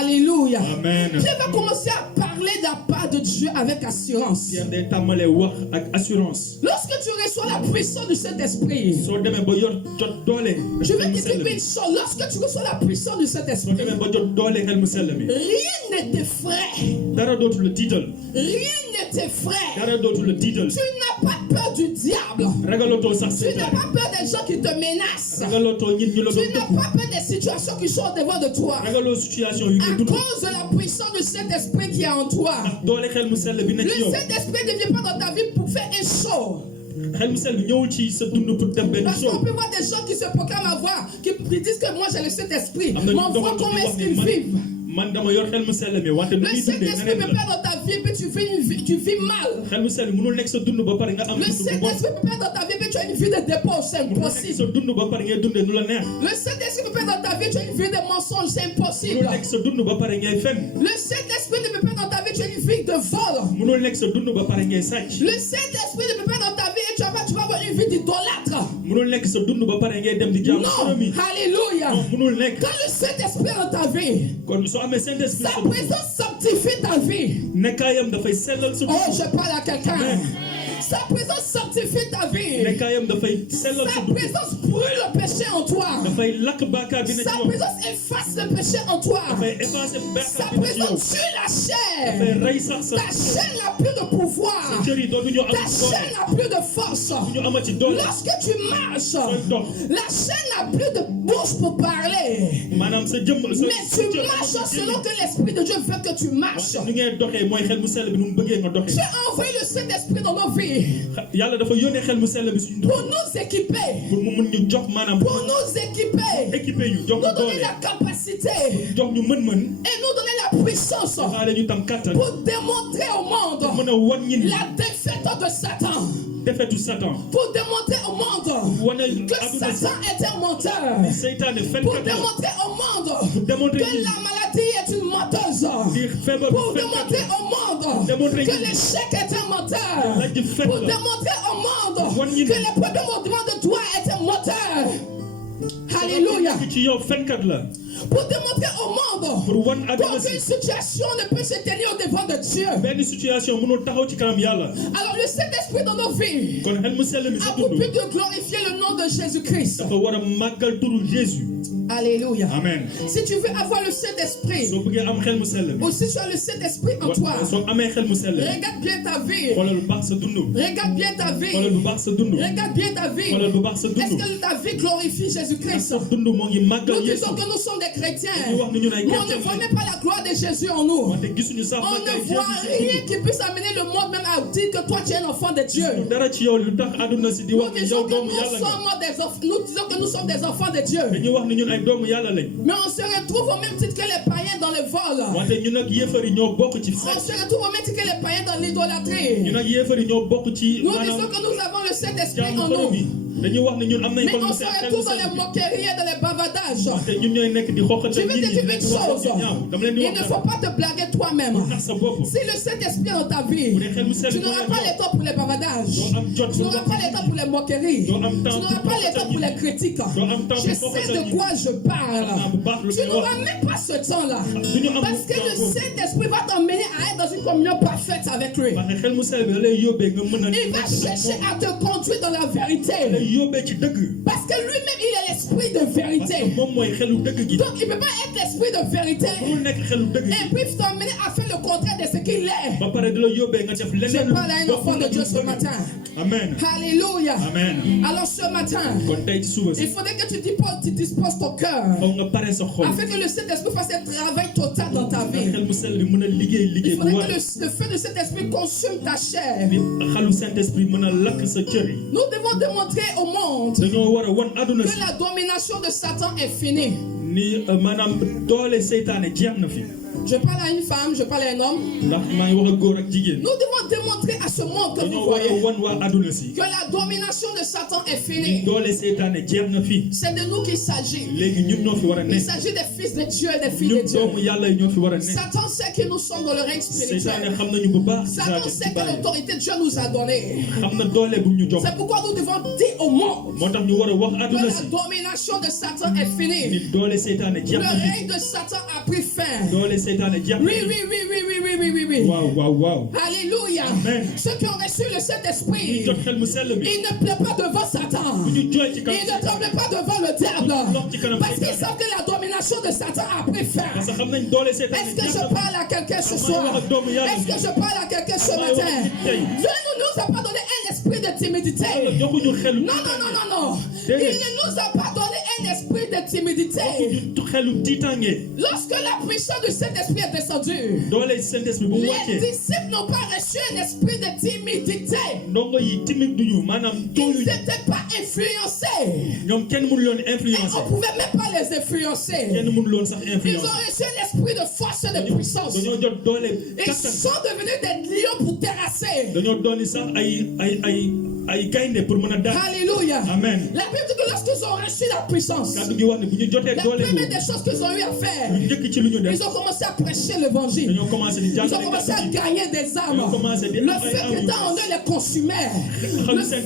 Alléluia. Amen. Dieu va commencer à parler de la part de Dieu avec assurance. Pierre day tàmmalee wax ak assurance. Lorsque tu reçois la puissance de cet esprit, soo demee ba yor jot doole. je veux que tu une chose. Lorsque tu reçois la puissance de cet soo esprit, demee ba jot doole xel mu sell mi. rien ne t'effraie. dara dootu la tiital. Rien ne t'effraie. dara dootu la tiital. Tu n'as pas peur du diable. ragalootoo sax Tu n'as seetaan. pas peur des gens qui te menacent. ragalootoo ñit ñu la Tu doon n'as tëkku. pas peur des situations qui sont devant de toi. ragaloo situation yu À nga dund. cause de la puissance de cet esprit qui est en toi. doole xel mu sell bi Le nekk ci yow. Saint-Esprit ne vient pas dans ta vie pour faire un show. xel mu sell bi ñëwul ci sa dund pour def benn Parce qu'on show. peut voir des gens qui se proclament avoir, qui disent que moi j'ai le Saint-Esprit. am Mais na on ñu voit doxal comment di est-ce wax ni qu'ils vivent. man dama yor xel mu sell mi wante nu Le ñuy dundee Saint-Esprit neneen peut la. faire dans ta vie, puis tu vis mal. xel mu sell mënul nekk sa dund ba pare nga am Le dund bu bon. Saint-Esprit peut faire dans ta vie, puis tu as une vie de dépôt, c'est mënul nekk impossible. sa dund ba pare ngay dundee nu la neex. Le Saint-Esprit peut faire dans ta vie, tu as une vie de mensonge, c'est impossible. mënul nekk sa dund ba pare ngay fen. Le Saint-Esprit ne peut pas dans ta vie, tu as une vie de vol. mënul nekk sa dund ba pare ngay sàcc. Le Saint-Esprit ne peut pas dans ta vie et tu vas avoir une vie d'idolâtre. mënul nekk sa dund ba pare ngay dem di jaamu Non, sodomi. alléluia. non mënul nekk. Quand le Saint-Esprit est dans ta vie, kon soo amee Saint-Esprit sa sa dund. présence sanctifie ta vie. nekkaayam dafay sellal sa Oh, dund. je parle à quelqu'un. Amen. Sa présence sanctifie ta vie. nekkaayam dafay sellal sa Sa dund. présence brûle le péché en toi. dafay lakk bàkkaar bi ne ci Sa yow. présence efface le péché en toi. dafay effacer Sa bàkkaar bi ne ci yow. présence tue la chair. dafay rey sax sa Ta chair n'a plus de pouvoir. cër yi dootuñu am Ta chair doole. n'a plus de force. ñu amati doole. Lorsque tu marches, sooy dox la chair n'a plus de bouche pour parler. maanaam sa jëmm sa Mais tu marches selon que l'Esprit de Dieu veut que tu marches. ni ngay doxee mooy xel mu sell bi nu mu bëggee nga doxee. Dieu a envoyé le Saint-Esprit dans nos vies yàlla dafa yónnee xel mu sell bi suñu pour dund. nous équiper, pour mu mun ñu jox maanaam pour nous équiper, équipé ñu jox nous ñu donner doole la capacité jox ñu mën-mën et nous donner la puissance xaale ñu tam kattan pour démontrer au monde mën a wan ñin la défaite de Satan, defetu Satan pour démontrer au monde wane que aduna Satan est un menteur, seytaane pour fenkat la démontrer au monde pour démontrer que ñi la maladie maladie est une menteuse. Pour démontrer au monde que l'échec est un menteur. Pour démontrer au monde que les problèmes au-devant de toi est un menteur. Alléluia. Pour démontrer au monde qu'aucune situation ne peut se tenir au devant de Dieu. Alors le Saint-Esprit dans nos vies a pour but de glorifier le nom de Jésus-Christ. Alléluia. Amen. Si tu veux avoir le Saint-Esprit, ou si tu as le Saint-Esprit en toi, regarde bien ta vie. Regarde bien ta vie. Regarde bien ta vie. Est-ce que ta vie glorifie Jésus-Christ? Nous disons que nous sommes des chrétiens, mais on ne voit même pas la gloire de Jésus en nous. On ne voit rien qui puisse amener le monde même à dire que toi tu es un enfant de Dieu. Nous disons que nous sommes des enfants de Dieu. Mais on se retrouve au même titre que les païens dans le vol. On se retrouve au même titre que les païens dans l'idolâtrie. Nous disons que nous avons le Saint-Esprit en nous. Mais on se retrouve dans les moqueries et dans les bavadages. Je vais te dire une chose. Il ne faut pas te blaguer toi-même. Si le Saint-Esprit est dans ta vie, tu n'auras pas le temps pour les bavadages. Tu n'auras pas le temps pour les moqueries. Tu n'auras pas le temps pour les critiques. Je sais de quoi je parle. Tu n'auras même pas ce temps-là. Parce que le Saint-Esprit va t'emmener à être dans une communion parfaite avec lui. Il va chercher à te conduire dans la vérité. Parce que lui-même, il est l'esprit de vérité. Donc, il ne peut pas être l'esprit de vérité et puis t'emmener à faire le contraire de ce qu'il est. Je parle à un enfant de Dieu ce matin. Amen. Alléluia. Amen. Alors ce matin, il faudrait que tu disposes ton cœur afin que le Saint-Esprit fasse un travail total dans ta vie. Il faudrait que le feu de Saint-Esprit consume ta chair. Nous devons démontrer au monde que la domination de Satan est finie. Je parle à une femme, je parle à un homme. Nous devons démontrer à ce monde que nous voyons que la domination de Satan est finie. C'est de nous qu'il s'agit. Il s'agit des fils de Dieu et des filles de Dieu. Satan sait que nous sommes dans le règne spirituel. Satan sait quelle autorité Dieu nous a donnée. C'est pourquoi nous devons dire au monde que la domination de Satan est finie. Le règne de Satan a pris fin. Oui. Wow. Alléluia. Amen. Ceux qui ont reçu le Saint-Esprit, ils ne pleurent pas devant Satan. Ils ne tremblent pas devant le diable. Parce qu'ils savent que la domination de Satan a pris fin. Est-ce que je parle à quelqu'un ce soir? Est-ce que je parle à quelqu'un ce matin? Dieu ne nous a pas donné un esprit de timidité. Non. Il ne nous a pas donné un esprit de timidité. Lorsque la puissance du Saint-Esprit est descendue, les disciples n'ont pas reçu un esprit de timidité. Ils n'étaient pas influencés. Et on ne pouvait même pas les influencer. Ils ont reçu un esprit de force et de puissance. Ils sont devenus des lions pour terrasser. Alléluia. Amen. La Bible dit que lorsqu'ils ont reçu la puissance, la première des choses qu'ils ont eu à faire, ils ont commencé à prêcher l'évangile. Ils ont commencé à gagner des âmes. Le fait qu'ils étaient en eux les consumait. Le fait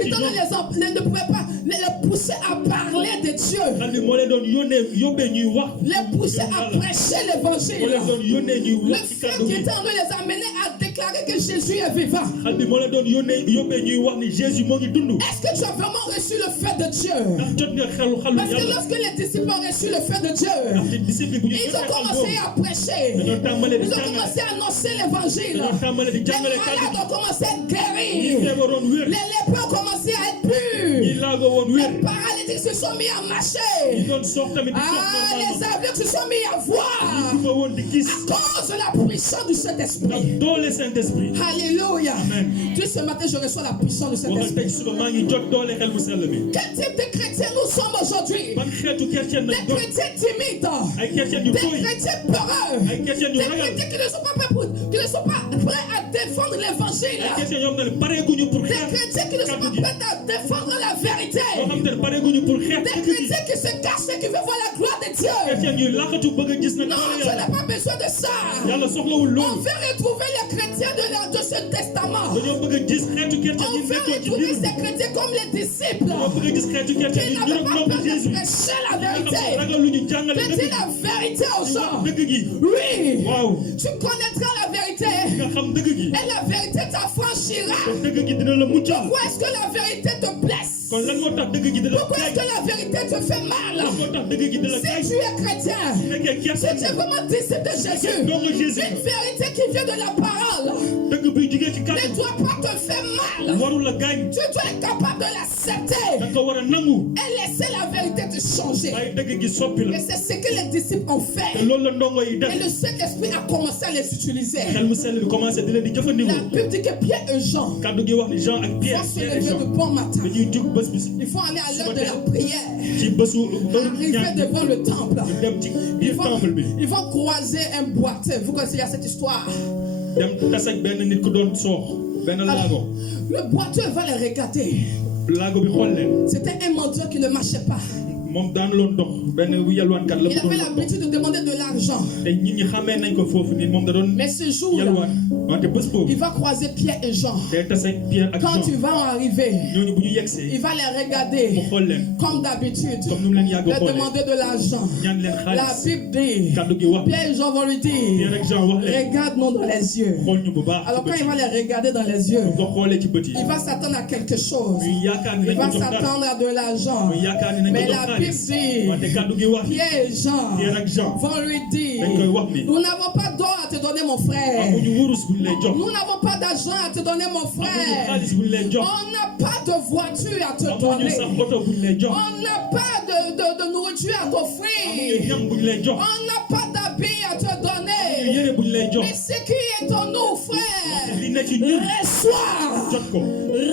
qu'ils étaient en eux ne pouvait pas les pousser à parler de Dieu. Les pousser à prêcher l'évangile. Le fait qu'ils étaient en eux les amenait à déclarer que Jésus est vivant. Est-ce que tu as vraiment reçu le fait de Dieu? Parce que lorsque les disciples ont reçu le fait de Dieu, ils ont commencé à prêcher. Ils ont commencé à annoncer l'évangile. Les malades ont commencé à être guéris. Les lépreux ont commencé à être purs. Les paralytiques se sont mis à marcher. Les aveugles se sont mis à voir. À cause de la puissance du Saint-Esprit. Alléluia. Dieu, ce matin, je reçois la puissance du Saint-Esprit. Quel type de chrétiens nous sommes aujourd'hui? Des chrétiens timides, des chrétiens peureux, des chrétiens qui ne sont pas prêts à défendre l'évangile, des chrétiens qui ne sont pas prêts à défendre la vérité, des chrétiens qui se cachent et qui veulent voir la gloire de Dieu. dañuy laqatu bëgg a gis nag Non, doole tu yàlla. n'as pas besoin de ça. Yàlla soxlawul On loolu. veut retrouver les chrétiens de ce testament. dañoo bëgg a gis xeetu chrétien On yi veut nekkoon ci retrouver biir. ces chrétiens comme les disciples dañoo bëgg a gis xeetu chrétien qui yi n'avaient ñu pas doon peur de Jésus. prêcher la vérité, ragal lu ñu jàngale de dëgg dire gi. la vérité aux di wax gens. dëgg gi. Oui, waaw tu connaîtras la vérité nga xam dëgg gi. et la vérité t'affranchira. te dëgg gi dina la muccal. Pourquoi est-ce que la vérité te blesse? kon lan moo tax dëgg gi dina la Pourquoi est-ce gaañ. que la vérité te fait mal? lan moo tax dëgg gi dina la Si gaañ. tu es chrétien, nekkee si tu chrétien es vraiment disciple de Jésus, donc Jésus une vérité qui vient de la parole dëgg buy jugee ci ne kàddu doit pas te faire mal. warul la gaañ. Tu dois être capable de l'accepter da nga ko war a nangu. et laisser la vérité te changer. waaye dëgg gi soppi la. Et c'est ce que les disciples ont te fait. loolu la ndongo yi Et def. le Saint-Esprit a commencé à les utiliser. xel mu sell bi commencé di leen di La jëfandikoo. Bible dit que Pierre et Jean kàddu gi wax ni Jean ak Pierre vont se Pierre et lever Jean de bon matin. dañuy jug bés bi Ils vont aller à l'heure de la prière. ci bésu Arriver ñaan devant le temple. ñu dem ci biir temple bi. Ils vont croiser un boiteux. Vous connaissez cette histoire. dem tas ak benn nit ku doon soox benn Alors, laago. le boiteux va les regarder. laago bi xool leen. C'était un mendiant qui ne marchait pas. moom daan loon dox benn yalwaankat la Il bu avait doon dox. l'habitude de demander de l'argent. te nit ñi xamee nañ ko foofu nii moom da doon Mais ce jour-là, yalwaan wante bés boobu il va croiser Pierre et Jean. day tas ak Pierre ak Quand Jean ils vont arriver, ñooñu bu ñu yegsee il va les mu regarder xool leen comme d'habitude. comme nu mu leen yàgg Leur xoolee demander de l'argent. ñaan leen La xaalis. Bible dit, kàddu gi wax Pierre et Jean vont lui Pierre dire, ak Jean wax leen regarde-nous dans les yeux. xool ñu bu baax. Alors quand ci il bët va yi. les regarder dans les yeux, bu ko xoolee ci bët yi. il va s'attendre à quelque chose. muy yaakaar ni Il nañ va ko jox dara. s'attendre à de l'argent. muy yaakaar ni nañ Mais ko jox la Bible xaalis. dit, wante kàddu gi wax Pierre et Jean Pierre ak Jean vont lui dire, dañ koy wax ni nous n'avons pas d'or à te donner mon frère. amuñu wurus buñ lay jox. Nous n'avons pas d'argent à te donner mon amuñu frère. xaalis buñ lay jox. On n'a pas de voiture à te amuñu donner. sax oto buñ lay jox. On n'a pas de nourriture à amuñu t'offrir. ñam buñ lay jox. On n'a pas d'habit à te amuñu donner. yére buñ lay jox. Mais ce qui est en nous, frère, li ne ci ñun reçois. jot ko.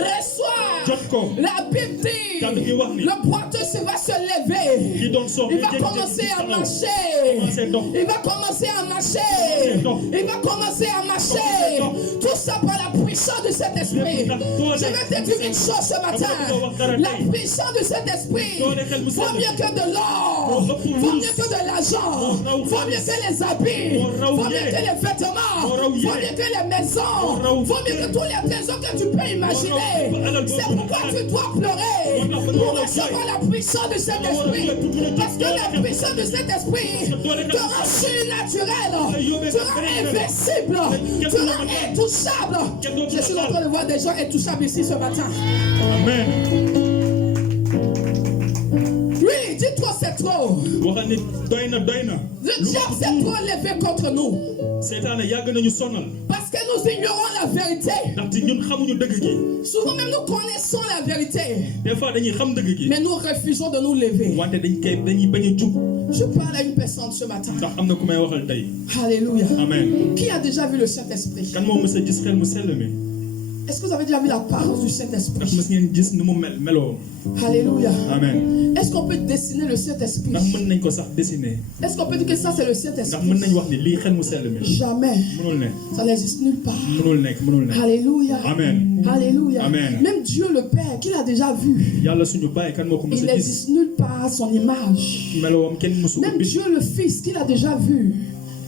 Reçois. jot ko. La Bible dit, kàddu gi wax ni le boiteux va se lever. ki doon soox Il va commencer à marcher. commencer dox. Il va commencer à marcher. Il va commencer à marcher. Tout ça par la puissance de cet esprit. Je vais te dire une chose ce matin. La puissance de cet esprit vaut mieux que de l'or, vaut mieux que de l'argent, vaut mieux que les habits, vaut mieux que les vêtements, vaut mieux que les maisons, vaut mieux que tous les trésors que tu peux imaginer. C'est pourquoi tu dois pleurer pour recevoir la puissance de cet esprit. Parce que la puissance de cet esprit te rend surnaturel, te rend invincible, te rend intouchable. Je suis en train de voir des gens intouchables ici ce matin. Amen. Oui, dis-toi c'est trop. waxal ni doy na doy na. Le diable s'est trop levé contre nous. seetaane yàgg nañu sonal. Parce que nous ignorons la vérité. ndaxte ñun xamuñu dëgg gi. Souvent même nous connaissons la vérité. des fois dañuy xam dëgg gi. Mais nous refusons de nous lever. wante dañuy bañ a jug. Je parle à une personne ce matin. ndax am na ku may waxal tey. Alléluia. Amen. Qui a déjà vu le Saint-Esprit? kan moo mës a gis xel mu sell mi. Est-ce que vous avez déjà vu la parole du ndax Saint-Esprit? mës ngeen gis ni mu meloo. Alléluia. Amen. Est-ce qu'on peut dessiner le Saint-Esprit? ndax mën nañ ko sax dessiner. Est-ce qu'on peut dire que ça c'est le ndax Saint-Esprit? mën nañ wax ni lii xel mu sell mi. Jamais. mënul ne. Ça n'existe nulle part. mënul nekk mënul nekk. Alléluia. Amen. Alléluia. Amen. Même Dieu le Père, qu'il a déjà vu, yàlla suñu bàyyi kan moo ko mës il a gis. n'existe nulle part son image. meloom kenn mësu ko Même gis. Dieu le Fils, qu'il a déjà vu,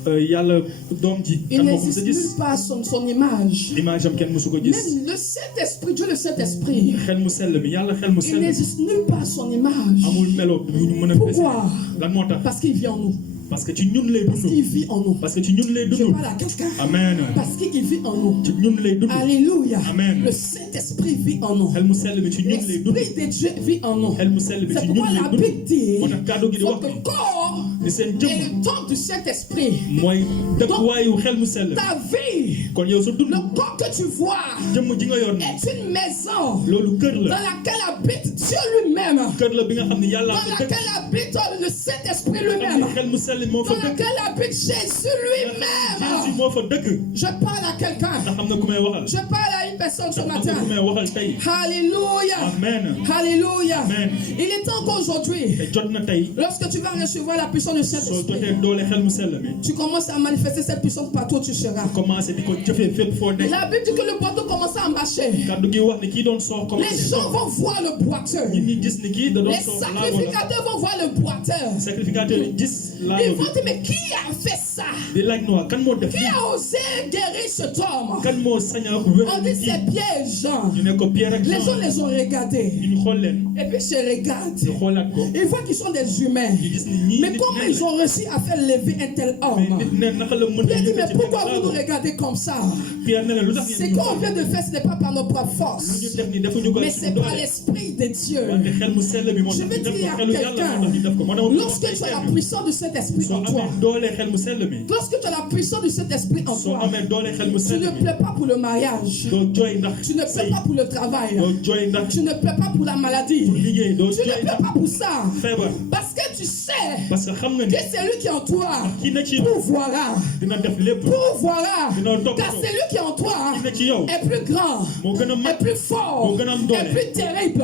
yàlla doom ji il kan moo ko mës n'existe a gis. nulle part son image. image am kenn mësu ko gis. Même le Saint-Esprit, Dieu le Saint-Esprit, xel mu sell mi yàlla xel mu il sell mi. n'existe nulle part son image. amul melo bu ñu mën a Pourquoi? dessiner. lan moo tax. Parce qu'il vit en nous. parce que ci ñun lay Parce qu'il dund. vit en nous. parce que ci ñun lay Je dund. parle à quelqu'un. amen. Parce qu'il vit en nous. ci ñun lay dund. Alléluia. Amen. Le Saint-Esprit vit en nous. xel mu sell bi ci ñun lay dund. L'Esprit de Dieu vit en nous. xel mu sell bi C'est ci ñun pourquoi lay la dund. Bible dit moo tax kàddu gi di wax votre corps ni seen est jëmm le temple du Saint-Esprit. mooy dëkkuwaayu xel mu sell. Ta vie, kon yow sa dund le corps que tu vois, jëmm ji nga yor ni est une maison loolu kër dans la. laquelle habite Dieu lui-même. kër la bi nga xam ne yàlla Dans fa dëkk. laquelle habite le Saint-Esprit xam lui-même. ne xel mu sell moo fa Dans dëkk. laquelle habite Jésus Jésus lui-même. moo fa dëkk. Je parle à quelqu'un. ndax xam na ku may waxal. Je parle à une personne ce xam na matin. ku may waxal tey. Alléluia. amen. Alléluia. Amen. Il est temps qu'aujourd'hui, te jot na tey. lorsque tu vas recevoir la puissance du soo Saint-Esprit, jotee doole xel mu sell mi tu commences à manifester cette puissance partout où tu seras. commencé di ko jëfee fépp foo nekk La Bible dit que le boiteux commence à marcher. kaddu gi wax ni kii doon soox Les commencé gens vont voir le boiteux. ñi ñi gis ni kii da doon Les soox laa wala sacrificateurs vont voir le boiteux. sacrificateur yi gis laa Ils bi vont dire, mais qui a fait ça? di laaj no kan moo def Qui a osé guérir cet homme? kan moo sañ a On wér dit c'est Pierre et Jean. ñu ne ko Pierre ak Les Jean gens les ont regardés. ñu xool leen Et puis je regarde. ñu xoolaat ko Ils voient qu'ils sont des humains. ñu gis ni ñii Mais nit comment neen ils ont réussi à faire lever un tel mais homme? nit neen naka la mën a Pierre dit, mais yëkkati pourquoi benn vous nous laago regardez comme ça? Pierre ne leen lu tax Ce ngeen qu'on vient de faire, ce n'est pas par nos propres lu forces, ñu def ni defuñu ko mais suñu c'est par doole l'Esprit de Dieu. wante xel mu sell bi moo Je tax veux ñu def dire ko à xelu yàlla moo tax ñu def ko moo tax Lorsque tu as la puissance de cet esprit soo en toi, amee doole xel mu sell mi lorsque tu as la puissance de cet esprit en soo toi, amee doole xel mu tu sell ne mi plais pas pour le mariage, doo jooy ndax tu ne plais pas pour le travail, doo jooy ndax tu ne plais pas pour la maladie, liggéey doo tu ne jooy plais ndax pas pour ça, feebar parce que tu sais parce que xam nga ni que celui qui est en toi ki na ci pourvoira, dina def lépp pourvoira, dina topp car celui qui est en toi ki na ci yow est plus grand, moo gën a est mag plus fort, moo gën a am doole est plus terrible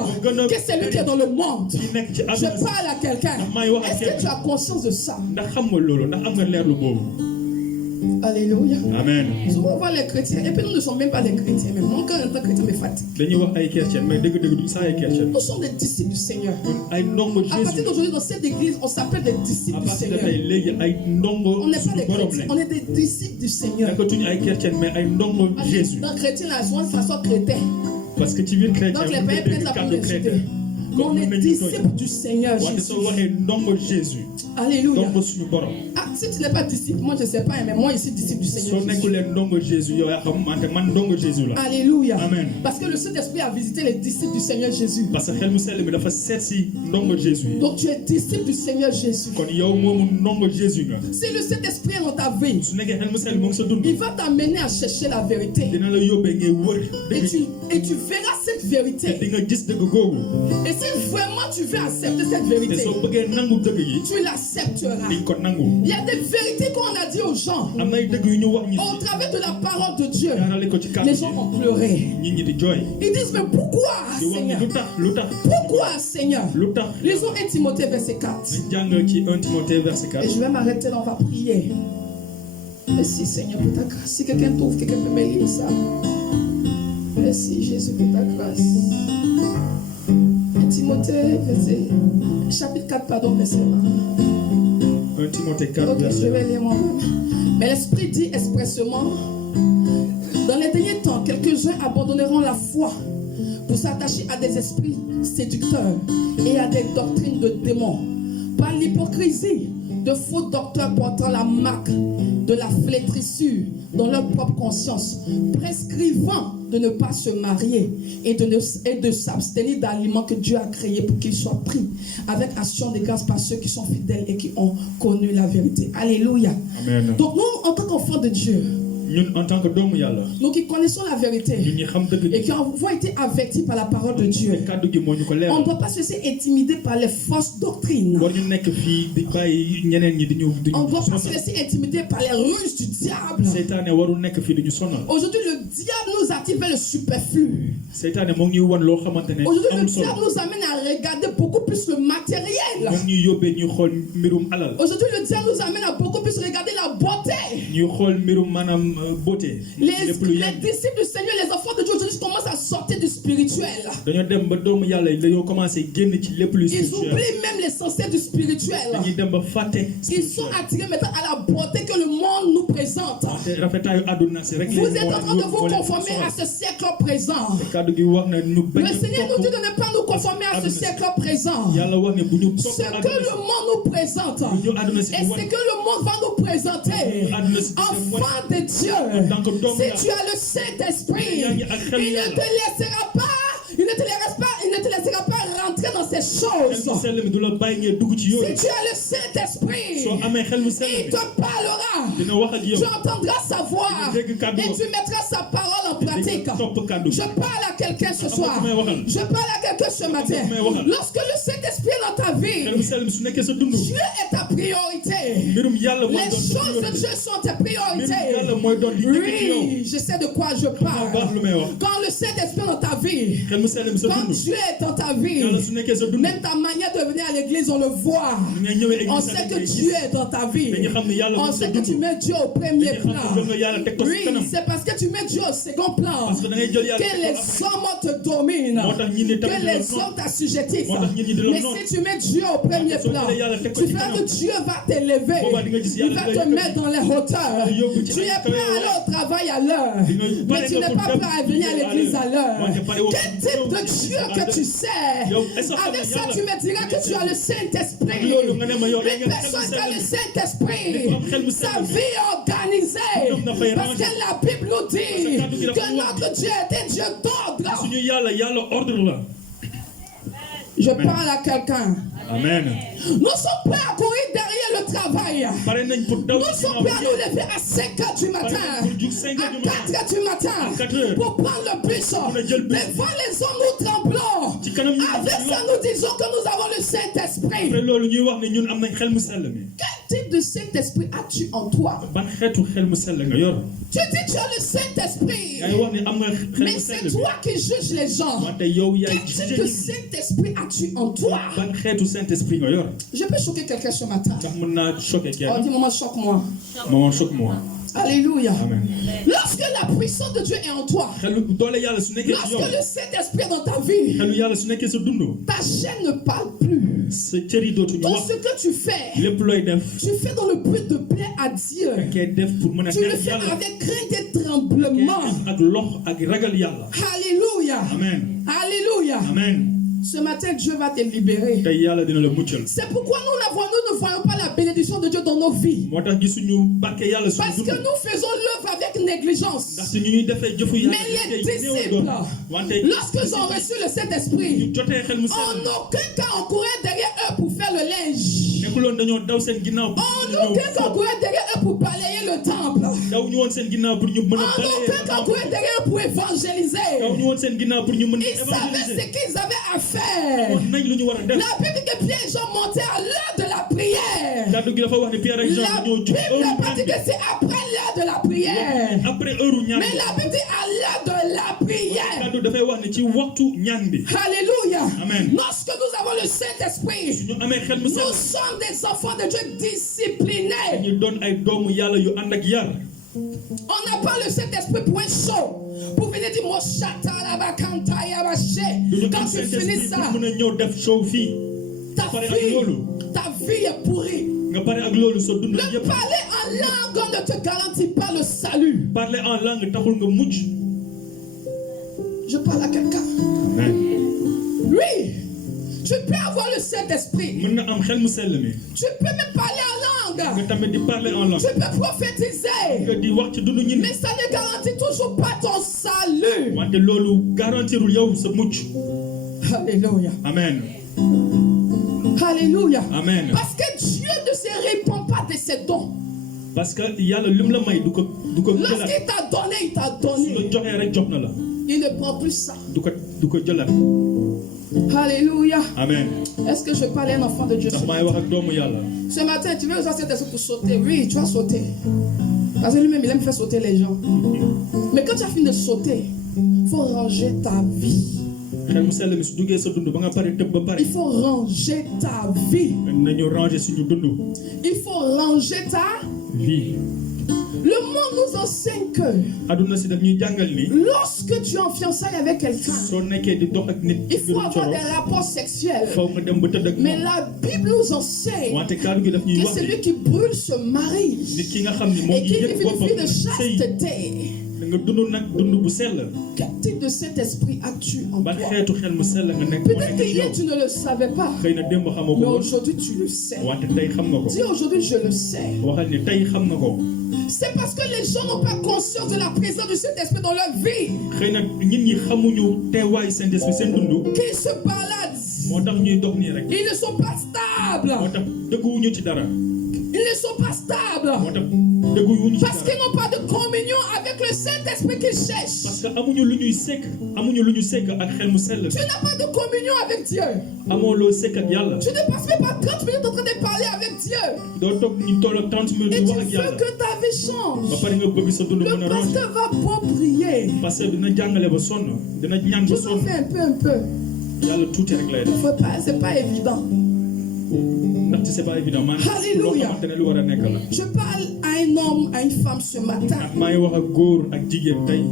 que celui qui est dans le monde. ki nekk ci Je àdduna si parle à quelqu'un. may wax ak Est-ce que tu as conscience de ça? ndax xam nga loolu ndax am nga leerlu boobu Alléluia. amen Souvent on voit les chrétiens, et puis nous ne sommes même pas des chrétiens, mais mon cœur en tant que chrétien me fatigue. dañuy wax ay chrétien mais dëgg-dëgg duñ sax ay chrétien Nous sommes des disciples du Seigneur. ñun ay ndongo À partir Jésus d'aujourd'hui, dans cette église, on s'appelle des à disciples du partir de Seigneur. tey léegi ay ndongo On n'est pas suñu des borom chrétiens, lañ on est des disciples du Seigneur. nekkatuñu ay chrétien mais ay ndongo Jésus Dans chrétien, là, souvent, ça soit chrétien. parce que ci biir chrétien Donc les mën païens nga prennent dégg ça pour kàddu les chrétien jeter. Mais on comme est mën nañu disciples tooñ du Seigneur wante Jésus. soo waxee ndongo Jésus Alléluia. ndongo suñu borom Ah, si tu n'es pas disciple, moi je ne sais pas, mais moi ici, disciple du Seigneur soo Jésus. nekkulee ndongo Jésus yow yaa xam wante man ndongo Jésus la Alléluia. Amen. Parce que le Saint-Esprit a visité les disciples du Seigneur Jésus. parce que xel mu sell mi dafa seet si ndongo Jésus yi Donc tu es disciple du Seigneur Jésus. kon yow moomu ndongo Jésus nga Si le Saint-Esprit est dans ta vie, su nekkee xel mu sell mu ngi sa dund il va t'amener à chercher la vérité. dina la yóbbee ngay wër Et dëgg tu verras cette te vérité. di nga gis dëgg googu Et si vraiment tu veux accepter cette te vérité, soo bëggee nangu dëgg yi tu l'accepteras. di nga ko nangu Il y a des vérités qu'on a dit aux gens. am na ay dëgg yu ñu wax ñi Au travers de la parole de Dieu, jaarale ko ci kàddu les gens gi ont pleuré. ñi ñi di jooy Ils disent, mais pourquoi, di wax Seigneur? ni lu tax Pourquoi, Seigneur? lu tax Lisons 1 Timothée verset 4. nañ jàng ci 1 Timothée verset 4 Et je vais m'arrêter là, on va prier. Merci Seigneur pour ta grâce. Si quelqu'un trouve, quelqu'un peut me lire ça. Merci Jésus pour ta grâce. 1 Timothée, chapitre 4, pardon, verset 1. 1 Timothée 4 Ok, je verset vais lire moi-même. Mais l'Esprit dit expressément, dans les derniers temps, quelques-uns abandonneront la foi pour s'attacher à des esprits séducteurs et à des doctrines de démons. Par l'hypocrisie de faux docteurs portant la marque de la flétrissure dans leur propre conscience, prescrivant de ne pas se marier et de s'abstenir d'aliments que Dieu a créés pour qu'ils soient pris avec action de grâce par ceux qui sont fidèles et qui ont connu la vérité. Alléluia. Amen. Donc nous, en tant qu'enfants de Dieu, ñun en tant que doomu yàlla nous qui connaissons la ñun vérité ñi xam dëgg et gi qui avons été avertis par la parole de Dieu, kàddu gi moo ñu ko on ne leeral doit pas se laisser intimider par les fausses doctrines. war ñu nekk fii di bàyyi ñeneen ñi di ñu On ne doit pas se sonal laisser intimider par les ruses du diable. seytaane warul nekk fii di ñu sonal Aujourd'hui, le diable nous attire vers le superflu. seytaane moo ngi ñuy wan loo xamante ne Aujourd'hui, le amul solo diable nous amène à regarder beaucoup plus le matériel. moom ñuy yóbbee ñuy xool mbirum alal Aujourd'hui, le diable nous amène à beaucoup plus regarder la beauté. ñuy xool mbirum maanaam beauté Les lépp lu yàgg disciples du Seigneur, les enfants de Dieu aujourd'hui commencent à sortir du spirituel. dañoo dem ba doomu yàlla yi dañoo commencé génn ci lépp lu Ils spirituel oublient même l'essentiel du spirituel. dañuy dem ba fàtte Ils sont attirés maintenant à la beauté que le monde nous présente. te rafetaayu àdduna si rek Vous êtes en train de vous conformer à ce siècle présent. kàddu gi wax na ñu bañ Le Seigneur nous dit de ne pas nous conformer à ce siècle présent. yàlla wax ne bu ñu Ce que le monde nous présente ñu àdduna si et ce que le monde va nous présenter. Enfant de Dieu, si tu as le Saint-Esprit, il ne te laissera pas rentrer dans ces choses. sell mi du la bàyyi ngeen dugg ci Si yooyu tu as le Saint-Esprit, soo amee xel mu sell il mi te parlera. dina wax ak yow Tu entendras sa voix et tu mettras sa parole en pratique. topp kàddu Je parle à quelqu'un ce soir. may waxal Je parle à quelqu'un ce matin. may waxal Lorsque le Saint-Esprit est dans ta vie, vie, xel mu sell mi su nekkee sa dund Dieu est ta priorité. mbirum yàlla mooy Les doon sa choses de priorité Dieu sont tes mbirum priorités. yàlla mooy doon di njëkk ci yow Oui, je sais de quoi je xam baax parle. lu may wax Quand le Saint-Esprit est dans ta vie, xel mu sell mi sa quand dund Dieu est dans ta yàlla vie, su nekkee sa dund même ta manière de venir à l'église, on le voit. ni ngay ñëwee On église sait ak que ngay Dieu gis est dans ta vie. dañu xam ne yàlla On mooy sa sait que tu dund mets Dieu au premier dañu xam ne plan. jël nga yàlla teg ko si Oui, kanam c'est parce que tu mets Dieu au second plan parce que da ngay jël yàlla que teg les ko après hommes te dominent, moo tax ñi ni que tamit di la les noot hommes t'assujettissent. moo tax ñi di la Mais noot si tu mets Dieu au premier soo plan, jëlee yàlla teg ko tu ci verras kanam que Dieu va t'élever. boobaa di nga gis Il yàlla va di te la mettre dans les hauteurs. yóbbu ci Tu es ay prêt à aller au travail à l'heure, Di nga mais pare tu nga n'es pour pas dem prêt à venir à l'église à l'heure. wante pare woo Quel type de Dieu que tu sais? Yow, est-ce que Avec ça, yàlla tu me diras que tu as le Saint-Esprit. loolu nga ne ma yow Une personne qui a le Saint-Esprit, sa vie est organisée. Parce que la Bible nous dit que notre Dieu est un Dieu d'ordre. suñu yàlla ordre la Je parle à quelqu'un. amen Nous sommes prêts à courir derrière le travail. pare nañ pour daw Nous ci sommes prêts à ginnaaw nous lever à 5 heures du matin, pour jug 5 heures du à 4 heures du matin, À 4 heures. pour prendre le bus. jël bus. Devant les hommes, nous tremblons. ci kanam ñu Avec ça, nous disons que nous avons le Saint-Esprit. après loolu ñuy wax ne ñun am nañ xel mu sell mi Quel type de Saint-Esprit as-tu en toi? ban xeetu xel mu sell nga yor Tu dis tu as le Saint-Esprit, yaa ngi wax ne am nga xel mais mu c'est sell mi toi qui juges les gens. wante yow yaay Quel type jugé de ñi Saint-Esprit as-tu en toi? ban xeetu Saint-Esprit nga yor Je peux choquer quelqu'un ce matin. ndax mën naa choqué Oh, kenn dis maman, choque-moi. maman choque-moi Alléluia. amen Lorsque la puissance de Dieu est en toi, xelu doole yàlla su nekkee ci lorsque yow le Saint-Esprit est dans ta vie, xelu yàlla su nekkee sa dund ta chair ne parle plus. sa cër yi dootuñu Tout wax ce que tu fais lépp looy def dans le but de plaire à Dieu. kay def pour mën a Tu le neex fais yàlla avec crainte et tremblement. ak lox ak ragal yàlla Alléluia. amen Alléluia. amen Ce matin, Dieu va te libérer. tey yàlla dina la muccal C'est pourquoi nous ne voyons pas la bénédiction de Dieu dans nos vies. moo tax gisuñu barke yàlla suñu Parce que dund nous faisons l'œuvre avec négligence. ndaxte ñu ñuy defee jëfu yàlla Mais les tey néew disciples, doon wante lorsqu'ils ont reçu le Saint-Esprit, ñu jotee xel mu en sell aucun cas on courait derrière eux pour faire le linge. nekkuloon dañoo daw seen ginnaaw pour En ñu aucun cas on courait derrière eux pour balayer le temple. daw ñu woon seen ginnaaw pour ñu mën a En aucun cas on courait derrière eux pour évangéliser. daw ñu woon seen ginnaaw pour ñu mën a Ils savaient ce évangéliser qu'ils avaient à faire. nañ lu ñu war a def La Bible dit que Pierre et Jean montaient à l'heure de la prière. kàddu gi dafa wax ne Pierre ak Jean La dañoo Bible jug n'a pas dit que c'est après l'heure de la prière. après heure ñaan Mais la Bible dit à l'heure de la prière. kàddu dafay wax ne ci waxtu ñaan bi Alléluia. Amen. Lorsque nous avons le Saint-Esprit, ñu amee xel mu nous sell sommes des enfants de Dieu disciplinés. ñu doon ay doomu yàlla yu ànd ak yar On n'a pas le Saint-Esprit pour un show. Pour venir dire mon chata la bakanta ya baché. duñu Quand am tu Saint-Esprit finis ça, pour mën a ñëw def show fii ta pare ak loolu vie est pourrie. nga pare ak loolu sa dund Le yëpp parler en langue ne te garantit pas le salut. parler en langue taxul nga mucc Je parle à quelqu'un. amen Oui, tu peux avoir le Saint-Esprit. mën nga am xel mu sell mi Tu peux même parler en nga langue. tamit di parler en langue Tu peux prophétiser. nga di wax ci dund ñi Mais ça ne garantit toujours pas ton salut. wante loolu garantirul yow sa mucc Alléluia. amen Alléluia. amen Parce que Dieu ne se répand pas de ses dons. parce que yàlla lim la may du ko jëlaat Lorsqu'il t'a donné, il t'a su la donné. joxee rek jox na la Il ne prend plus ça. du ko jëlaat Alléluia. amen Est-ce que je parle à un enfant de Dieu ndax ce maay matin? wax ak doomu yàlla Ce matin, tu veux usar cet esprit pour sauter. Oui, tu vas sauter. Parce que lui-même, il aime faire sauter les gens. Mais quand tu as fini de sauter, il faut ranger ta vie. xel mu sell mi su duggee sa dund ba nga pare tëb ba pare Il faut ranger ta vie. nañu ranger suñu dund Il faut ranger ta... vie Le monde nous enseigne que aduna si daf ñuy jàngal ni lorsque tu es en fiançailles avec quelqu'un, soo nekkee di dox ak nit il faut mbirum avoir coro des rapports sexuels. faw nga dem ba tëdd ak Mais moom la Bible nous enseigne wante kàddu gi daf ñuy que wax celui qui brûle se marie nit ki nga xam ni moom et ngi qui yëg vit une boppam vie de sëy chasteté. da nga dund nag dund bu sell Quel type de Saint-Esprit as-tu en ban toi? xeetu xel mu sell nga nekk moo Peut-être nekk que ci hier yow tu ne le savais pas, xëy na démb xamoo mais ko woon aujourd'hui tu le sais. wante tey xam nga ko Dis aujourd'hui je le sais. waxal ni tey xam nga ko C'est parce que les gens n'ont pas conscience de la présence du Saint-Esprit dans leur vie xëy na nit ñi xamuñu teewaayu Saint-Esprit seen dund qu'ils se baladent. moo tax ñuy dox nii rek Ils ne sont pas moo stables. tax dëgguwuñu ci dara Ils ne sont pas stables. moo tax dëgguwuñu ci Parce qu'ils dara n'ont pas de communion avec le Saint-Esprit qu'ils cherchent. parce que amuñu lu ñuy sekk ak xel mu sell Tu n'as pas de communion avec Dieu. amoo loo sekk ak yàlla Tu ne passes même pas 30 minutes en train de parler avec Dieu. doo toog ñu toll ak 30 minutes Et di tu wax ak veux yàlla que ta vie ba change. pare nga bëgg sa dund Le mën a range pasteur va pas prier. parce que dina jàngale ba sonn dina ñaan Tu ba vas sonn faire un peu. yàlla tuuti rek lay def Faut pas, c'est pas évident. ndaxte c'est pas évident man loo Alléluia. xamante ne lu war a nekk la Je parle à un homme, à une femme ce matin. maa ngi wax ak góor ak jigéen tey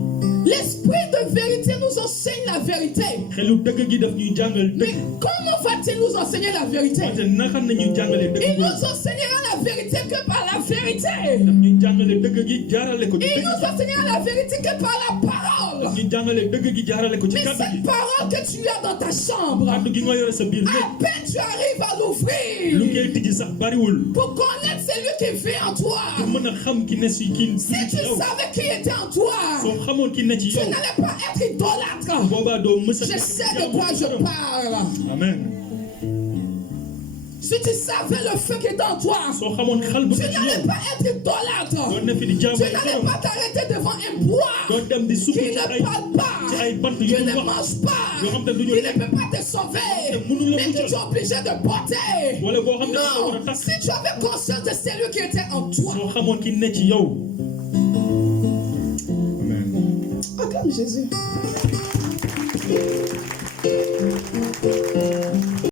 L'esprit de vérité nous enseigne la vérité. xelu dëgg gi daf ñuy jàngal Mais dëgg comment va-t-il nous enseigner la vérité? wante naka nañuy jàngale Il dëgg nous enseignera la vérité que par la vérité. daf ñuy jàngale dëgg gi jaarale ko ci Il dëgg nous enseignera la vérité que par la parole. daf ñuy jàngale dëgg gi jaarale ko ci Mais kàddu gi cette parole que tu as dans ta chambre, kàddu gi nga yore sa biir à peine tu arrives à lu l'ouvrir koy tijji sax bariwul pour connaître celui qui vit en toi. pour mën a xam ki ne si ki Si tu ci yow savais qui était en toi, soo xamoon ki ne ci tu yow n'allais pas être idolâtre. boobaa doo mës a Je sais de quoi je parle. amen Si tu savais le feu qui est en toi, soo xamoon xal bu tu ne ci n'allais yow pas être idolâtre. doo ne fi di jaamu Tu ay n'allais xaram pas t'arrêter devant un bois doo dem di sukk qui ci ne ay parle pas, ci ay bant qui yu ne ñu wax mange pas, yoo xam ne du ñu qui ne lekk peut pas te sauver, mënu la mais que muccal. tu es obligé de porter. wala boo xam ne dina war a Non, takk si tu avais conscience de celui qui était en toi, soo xamoon ki ne ci yow amen acclame Jésus.